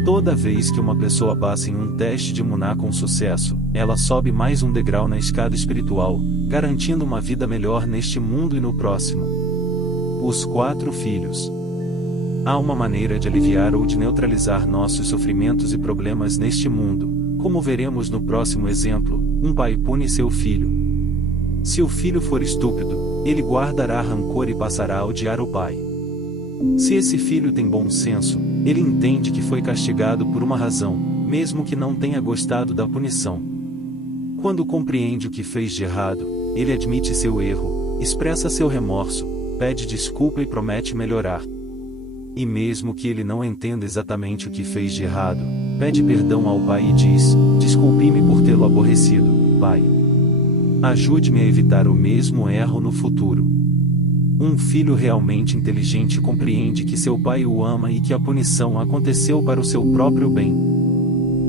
Toda vez que uma pessoa passa em um teste de emuná com sucesso, ela sobe mais um degrau na escada espiritual, garantindo uma vida melhor neste mundo e no próximo. Os 4 filhos. Há uma maneira de aliviar ou de neutralizar nossos sofrimentos e problemas neste mundo, como veremos no próximo exemplo. Um pai pune seu filho. Se o filho for estúpido, ele guardará rancor e passará a odiar o pai. Se esse filho tem bom senso, ele entende que foi castigado por uma razão, mesmo que não tenha gostado da punição. Quando compreende o que fez de errado, ele admite seu erro, expressa seu remorso, pede desculpa e promete melhorar. E mesmo que ele não entenda exatamente o que fez de errado, pede perdão ao pai e diz: desculpe-me por tê-lo aborrecido, pai. Ajude-me a evitar o mesmo erro no futuro. Um filho realmente inteligente compreende que seu pai o ama e que a punição aconteceu para o seu próprio bem.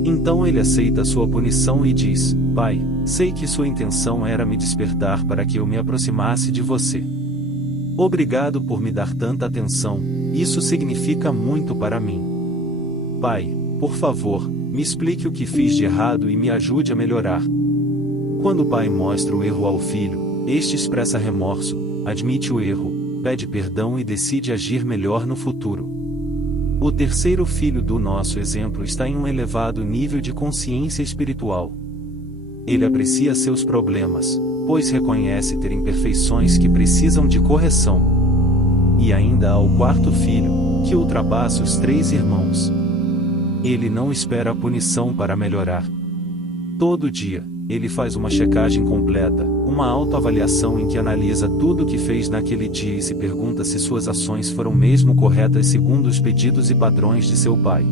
Então ele aceita sua punição e diz: pai, sei que sua intenção era me despertar para que eu me aproximasse de você. Obrigado por me dar tanta atenção, isso significa muito para mim. Pai, por favor, me explique o que fiz de errado e me ajude a melhorar. Quando o pai mostra o erro ao filho, este expressa remorso, admite o erro, pede perdão e decide agir melhor no futuro. O terceiro filho do nosso exemplo está em um elevado nível de consciência espiritual. Ele aprecia seus problemas, pois reconhece ter imperfeições que precisam de correção. E ainda há o quarto filho, que ultrapassa os 3 irmãos. Ele não espera a punição para melhorar. Todo dia, ele faz uma checagem completa, uma autoavaliação em que analisa tudo o que fez naquele dia e se pergunta se suas ações foram mesmo corretas segundo os pedidos e padrões de seu pai.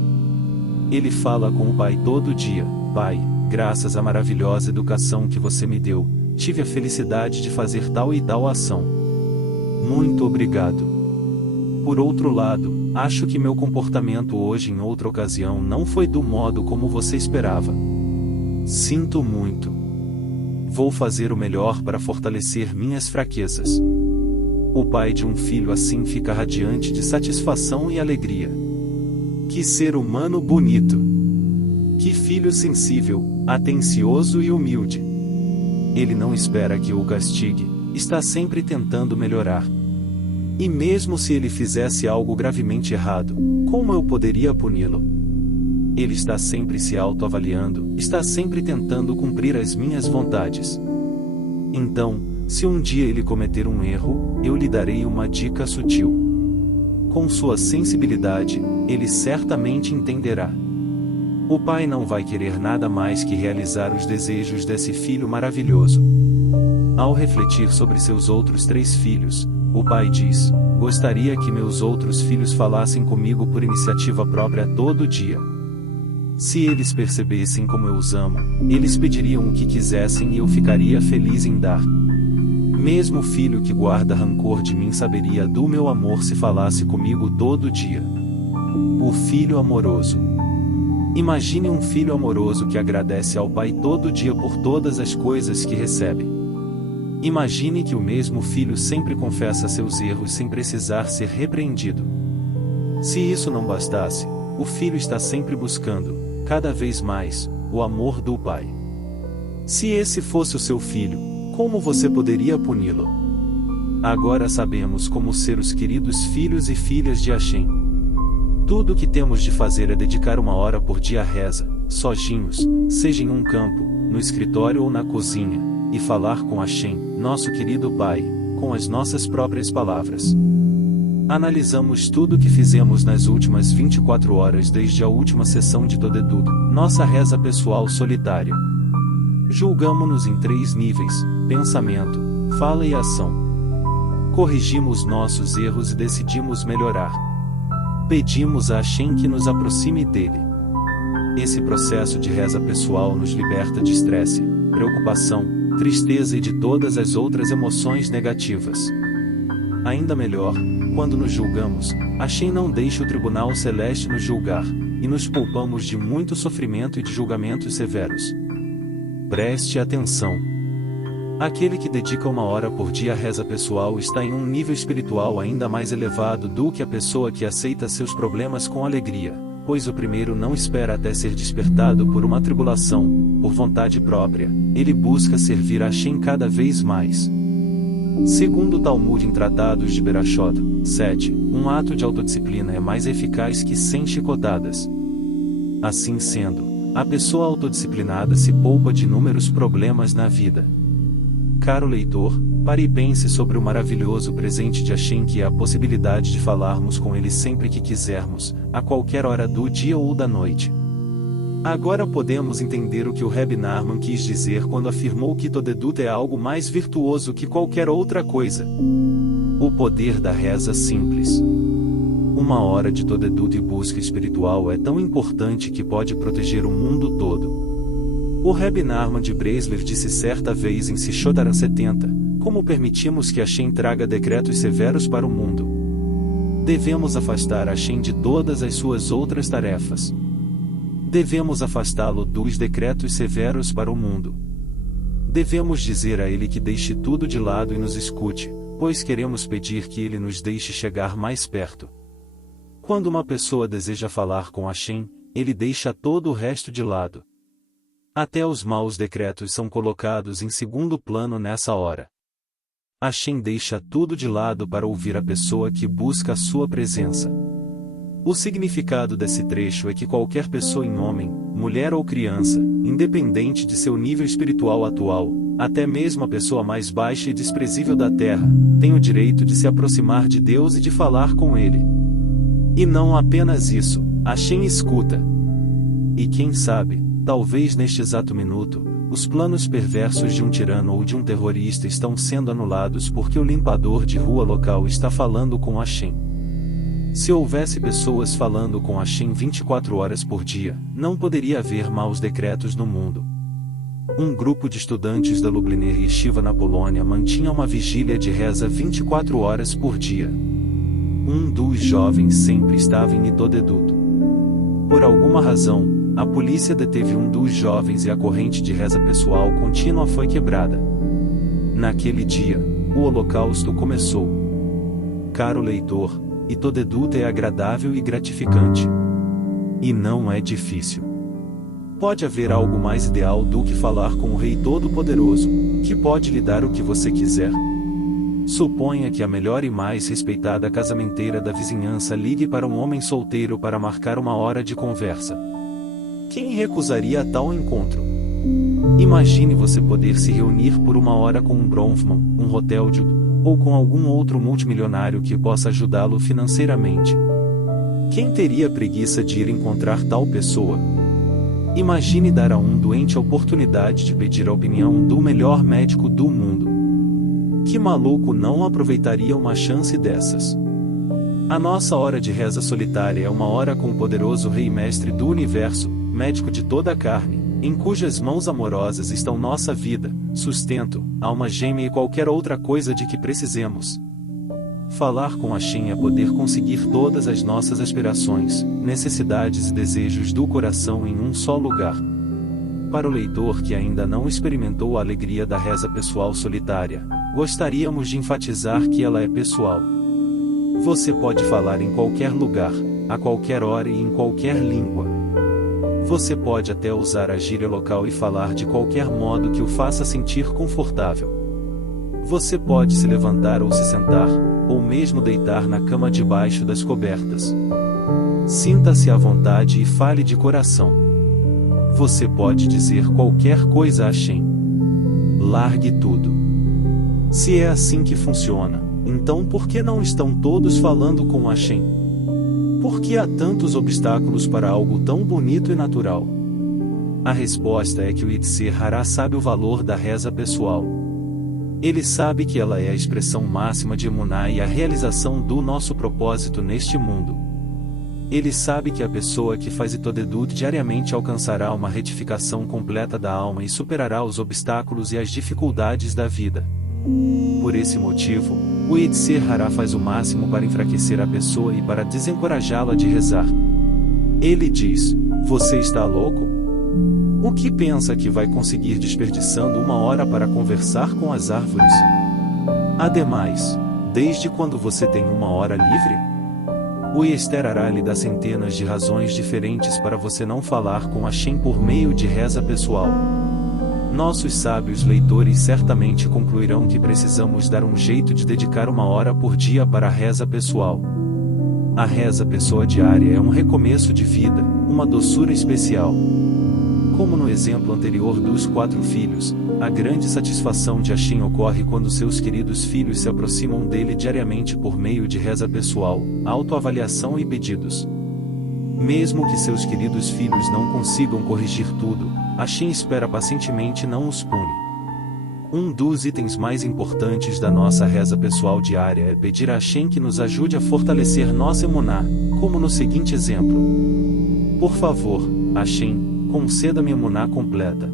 Ele fala com o pai todo dia: pai, graças à maravilhosa educação que você me deu, tive a felicidade de fazer tal e tal ação. Muito obrigado. Por outro lado, acho que meu comportamento hoje em outra ocasião não foi do modo como você esperava. Sinto muito. Vou fazer o melhor para fortalecer minhas fraquezas. O pai de um filho assim fica radiante de satisfação e alegria. Que ser humano bonito! Que filho sensível, atencioso e humilde! Ele não espera que eu o castigue, está sempre tentando melhorar. E mesmo se ele fizesse algo gravemente errado, como eu poderia puni-lo? Ele está sempre se autoavaliando, está sempre tentando cumprir as minhas vontades. Então, se um dia ele cometer um erro, eu lhe darei uma dica sutil. Com sua sensibilidade, ele certamente entenderá. O pai não vai querer nada mais que realizar os desejos desse filho maravilhoso. Ao refletir sobre seus outros 3 filhos, o pai diz: gostaria que meus outros filhos falassem comigo por iniciativa própria todo dia. Se eles percebessem como eu os amo, eles pediriam o que quisessem e eu ficaria feliz em dar. Mesmo o filho que guarda rancor de mim saberia do meu amor se falasse comigo todo dia. O filho amoroso. Imagine um filho amoroso que agradece ao pai todo dia por todas as coisas que recebe. Imagine que o mesmo filho sempre confessa seus erros sem precisar ser repreendido. Se isso não bastasse, o filho está sempre buscando, cada vez mais, o amor do pai. Se esse fosse o seu filho, como você poderia puni-lo? Agora sabemos como ser os queridos filhos e filhas de Hashem. Tudo o que temos de fazer é dedicar 1 hora por dia à reza, sozinhos, seja em um campo, no escritório ou na cozinha, e falar com Hashem, nosso querido Pai, com as nossas próprias palavras. Analisamos tudo o que fizemos nas últimas 24 horas desde a última sessão de Todedudo, nossa reza pessoal solitária. Julgamo-nos em 3 níveis: pensamento, fala e ação. Corrigimos nossos erros e decidimos melhorar. Pedimos a Hashem que nos aproxime dele. Esse processo de reza pessoal nos liberta de estresse, preocupação, tristeza e de todas as outras emoções negativas. Ainda melhor, quando nos julgamos, Hashem não deixa o tribunal celeste nos julgar, e nos poupamos de muito sofrimento e de julgamentos severos. Preste atenção. Aquele que dedica 1 hora por dia à reza pessoal está em um nível espiritual ainda mais elevado do que a pessoa que aceita seus problemas com alegria, pois o primeiro não espera até ser despertado por uma tribulação, por vontade própria, ele busca servir a Hashem cada vez mais. Segundo o Talmud em Tratados de Berachot 7, um ato de autodisciplina é mais eficaz que 100 chicotadas. Assim sendo, a pessoa autodisciplinada se poupa de inúmeros problemas na vida. Caro leitor, pare e pense sobre o maravilhoso presente de Hashem que é a possibilidade de falarmos com ele sempre que quisermos, a qualquer hora do dia ou da noite. Agora podemos entender o que o Reb Nachman quis dizer quando afirmou que Todedut é algo mais virtuoso que qualquer outra coisa. O poder da reza simples. 1 hora de Todedut e busca espiritual é tão importante que pode proteger o mundo todo. O Reb Nachman de Breslev disse certa vez em Sishodara 70, como permitimos que Hashem traga decretos severos para o mundo? Devemos afastar Hashem de todas as suas outras tarefas. Devemos afastá-lo dos decretos severos para o mundo. Devemos dizer a ele que deixe tudo de lado e nos escute, pois queremos pedir que ele nos deixe chegar mais perto. Quando uma pessoa deseja falar com Hashem, ele deixa todo o resto de lado. Até os maus decretos são colocados em segundo plano nessa hora. Hashem deixa tudo de lado para ouvir a pessoa que busca a sua presença. O significado desse trecho é que qualquer pessoa em homem, mulher ou criança, independente de seu nível espiritual atual, até mesmo a pessoa mais baixa e desprezível da terra, tem o direito de se aproximar de Deus e de falar com Ele. E não apenas isso, Hashem escuta. E quem sabe, talvez neste exato minuto, os planos perversos de um tirano ou de um terrorista estão sendo anulados porque o limpador de rua local está falando com Hashem. Se houvesse pessoas falando com Hashem 24 horas por dia, não poderia haver maus decretos no mundo. Um grupo de estudantes da Lubliner Yeshiva na Polônia mantinha uma vigília de reza 24 horas por dia. Um dos jovens sempre estava em Nitodeduto. Por alguma razão, a polícia deteve um dos jovens e a corrente de reza pessoal contínua foi quebrada. Naquele dia, o holocausto começou. Caro leitor, Itodedut é agradável e gratificante. E não é difícil. Pode haver algo mais ideal do que falar com o Rei Todo-Poderoso, que pode lhe dar o que você quiser? Suponha que a melhor e mais respeitada casamenteira da vizinhança ligue para um homem solteiro para marcar 1 hora de conversa. Quem recusaria tal encontro? Imagine você poder se reunir por 1 hora com um Bronfman, um Rothschild, ou com algum outro multimilionário que possa ajudá-lo financeiramente. Quem teria preguiça de ir encontrar tal pessoa? Imagine dar a um doente a oportunidade de pedir a opinião do melhor médico do mundo. Que maluco não aproveitaria uma chance dessas? A nossa hora de reza solitária é 1 hora com o poderoso Rei Mestre do Universo, médico de toda a carne, em cujas mãos amorosas estão nossa vida, sustento, alma gêmea e qualquer outra coisa de que precisemos. Falar com Hashem é poder conseguir todas as nossas aspirações, necessidades e desejos do coração em um só lugar. Para o leitor que ainda não experimentou a alegria da reza pessoal solitária, gostaríamos de enfatizar que ela é pessoal. Você pode falar em qualquer lugar, a qualquer hora e em qualquer língua. Você pode até usar a gíria local e falar de qualquer modo que o faça sentir confortável. Você pode se levantar ou se sentar, ou mesmo deitar na cama debaixo das cobertas. Sinta-se à vontade e fale de coração. Você pode dizer qualquer coisa a Hashem. Largue tudo. Se é assim que funciona, Então por que não estão todos falando com Hashem? Por que há tantos obstáculos para algo tão bonito e natural? A resposta é que o Yetzer Hará sabe o valor da reza pessoal. Ele sabe que ela é a expressão máxima de Emuná e a realização do nosso propósito neste mundo. Ele sabe que a pessoa que faz Itodedut diariamente alcançará uma retificação completa da alma e superará os obstáculos e as dificuldades da vida. Por esse motivo, o Yetzer Hará faz o máximo para enfraquecer a pessoa e para desencorajá-la de rezar. Ele diz: você está louco? O que pensa que vai conseguir desperdiçando 1 hora para conversar com as árvores? Ademais, desde quando você tem 1 hora livre? O Yetzer Hará lhe dá centenas de razões diferentes para você não falar com Hashem por meio de reza pessoal. Nossos sábios leitores certamente concluirão que precisamos dar um jeito de dedicar 1 hora por dia para a reza pessoal. A reza pessoa diária é um recomeço de vida, uma doçura especial. Como no exemplo anterior dos 4 filhos, a grande satisfação de Hashem ocorre quando seus queridos filhos se aproximam dele diariamente por meio de reza pessoal, autoavaliação e pedidos. Mesmo que seus queridos filhos não consigam corrigir tudo, Hashem espera pacientemente e não os pune. Um dos itens mais importantes da nossa reza pessoal diária é pedir a Hashem que nos ajude a fortalecer nossa emuná, como no seguinte exemplo. Por favor, Hashem, conceda-me emuná completa.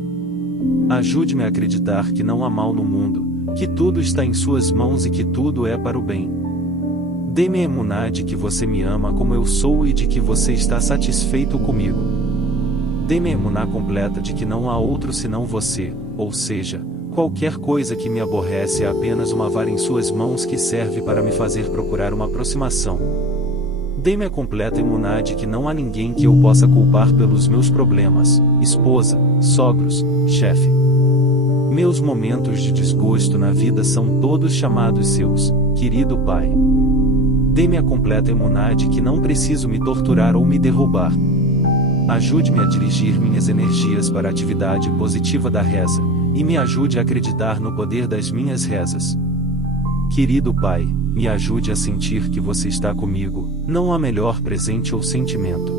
Ajude-me a acreditar que não há mal no mundo, que tudo está em suas mãos e que tudo é para o bem. Dê-me a emuná de que você me ama como eu sou e de que você está satisfeito comigo. Dê-me a emuná completa de que não há outro senão você, ou seja, qualquer coisa que me aborrece é apenas uma vara em suas mãos que serve para me fazer procurar uma aproximação. Dê-me a completa emuná de que não há ninguém que eu possa culpar pelos meus problemas, esposa, sogros, chefe. Meus momentos de desgosto na vida são todos chamados seus, querido Pai. Dê-me a completa emuná de que não preciso me torturar ou me derrubar. Ajude-me a dirigir minhas energias para a atividade positiva da reza, e me ajude a acreditar no poder das minhas rezas. Querido Pai, me ajude a sentir que você está comigo, não há melhor presente ou sentimento.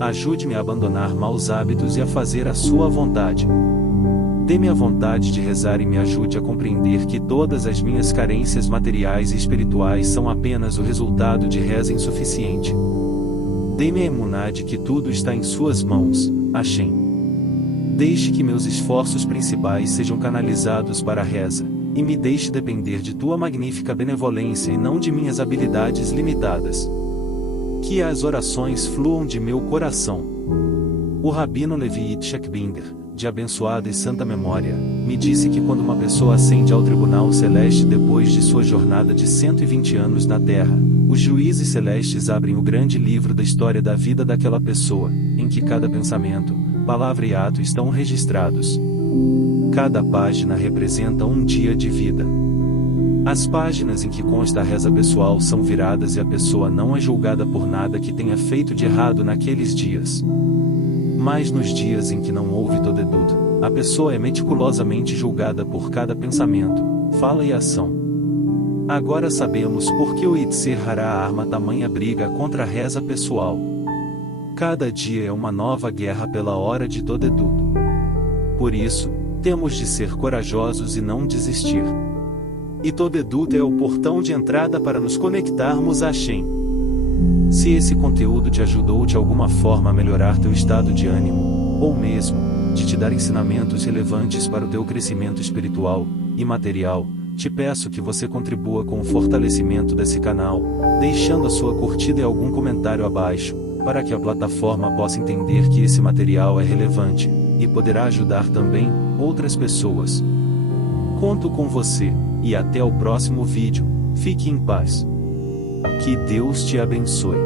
Ajude-me a abandonar maus hábitos e a fazer a sua vontade. Dê-me a vontade de rezar e me ajude a compreender que todas as minhas carências materiais e espirituais são apenas o resultado de reza insuficiente. Dê-me a emuná de que tudo está em suas mãos, Hashem. Deixe que meus esforços principais sejam canalizados para a reza, e me deixe depender de tua magnífica benevolência e não de minhas habilidades limitadas. Que as orações fluam de meu coração. O Rabino Levi Yitzhak Binder, de abençoada e santa memória, me disse que quando uma pessoa ascende ao tribunal celeste depois de sua jornada de 120 anos na Terra, os juízes celestes abrem o grande livro da história da vida daquela pessoa, em que cada pensamento, palavra e ato estão registrados. Cada página representa um dia de vida. As páginas em que consta a reza pessoal são viradas e a pessoa não é julgada por nada que tenha feito de errado naqueles dias. Mas nos dias em que não houve Todedut, a pessoa é meticulosamente julgada por cada pensamento, fala e ação. Agora sabemos por que o Yetzer Hará arma tamanha briga contra a reza pessoal. Cada dia é uma nova guerra pela hora de Todedut. Por isso, temos de ser corajosos e não desistir. E Todedut é o portão de entrada para nos conectarmos a Hashem. Se esse conteúdo te ajudou de alguma forma a melhorar teu estado de ânimo, ou mesmo, de te dar ensinamentos relevantes para o teu crescimento espiritual e material, te peço que você contribua com o fortalecimento desse canal, deixando a sua curtida e algum comentário abaixo, para que a plataforma possa entender que esse material é relevante, e poderá ajudar também outras pessoas. Conto com você, e até o próximo vídeo. Fique em paz. Que Deus te abençoe.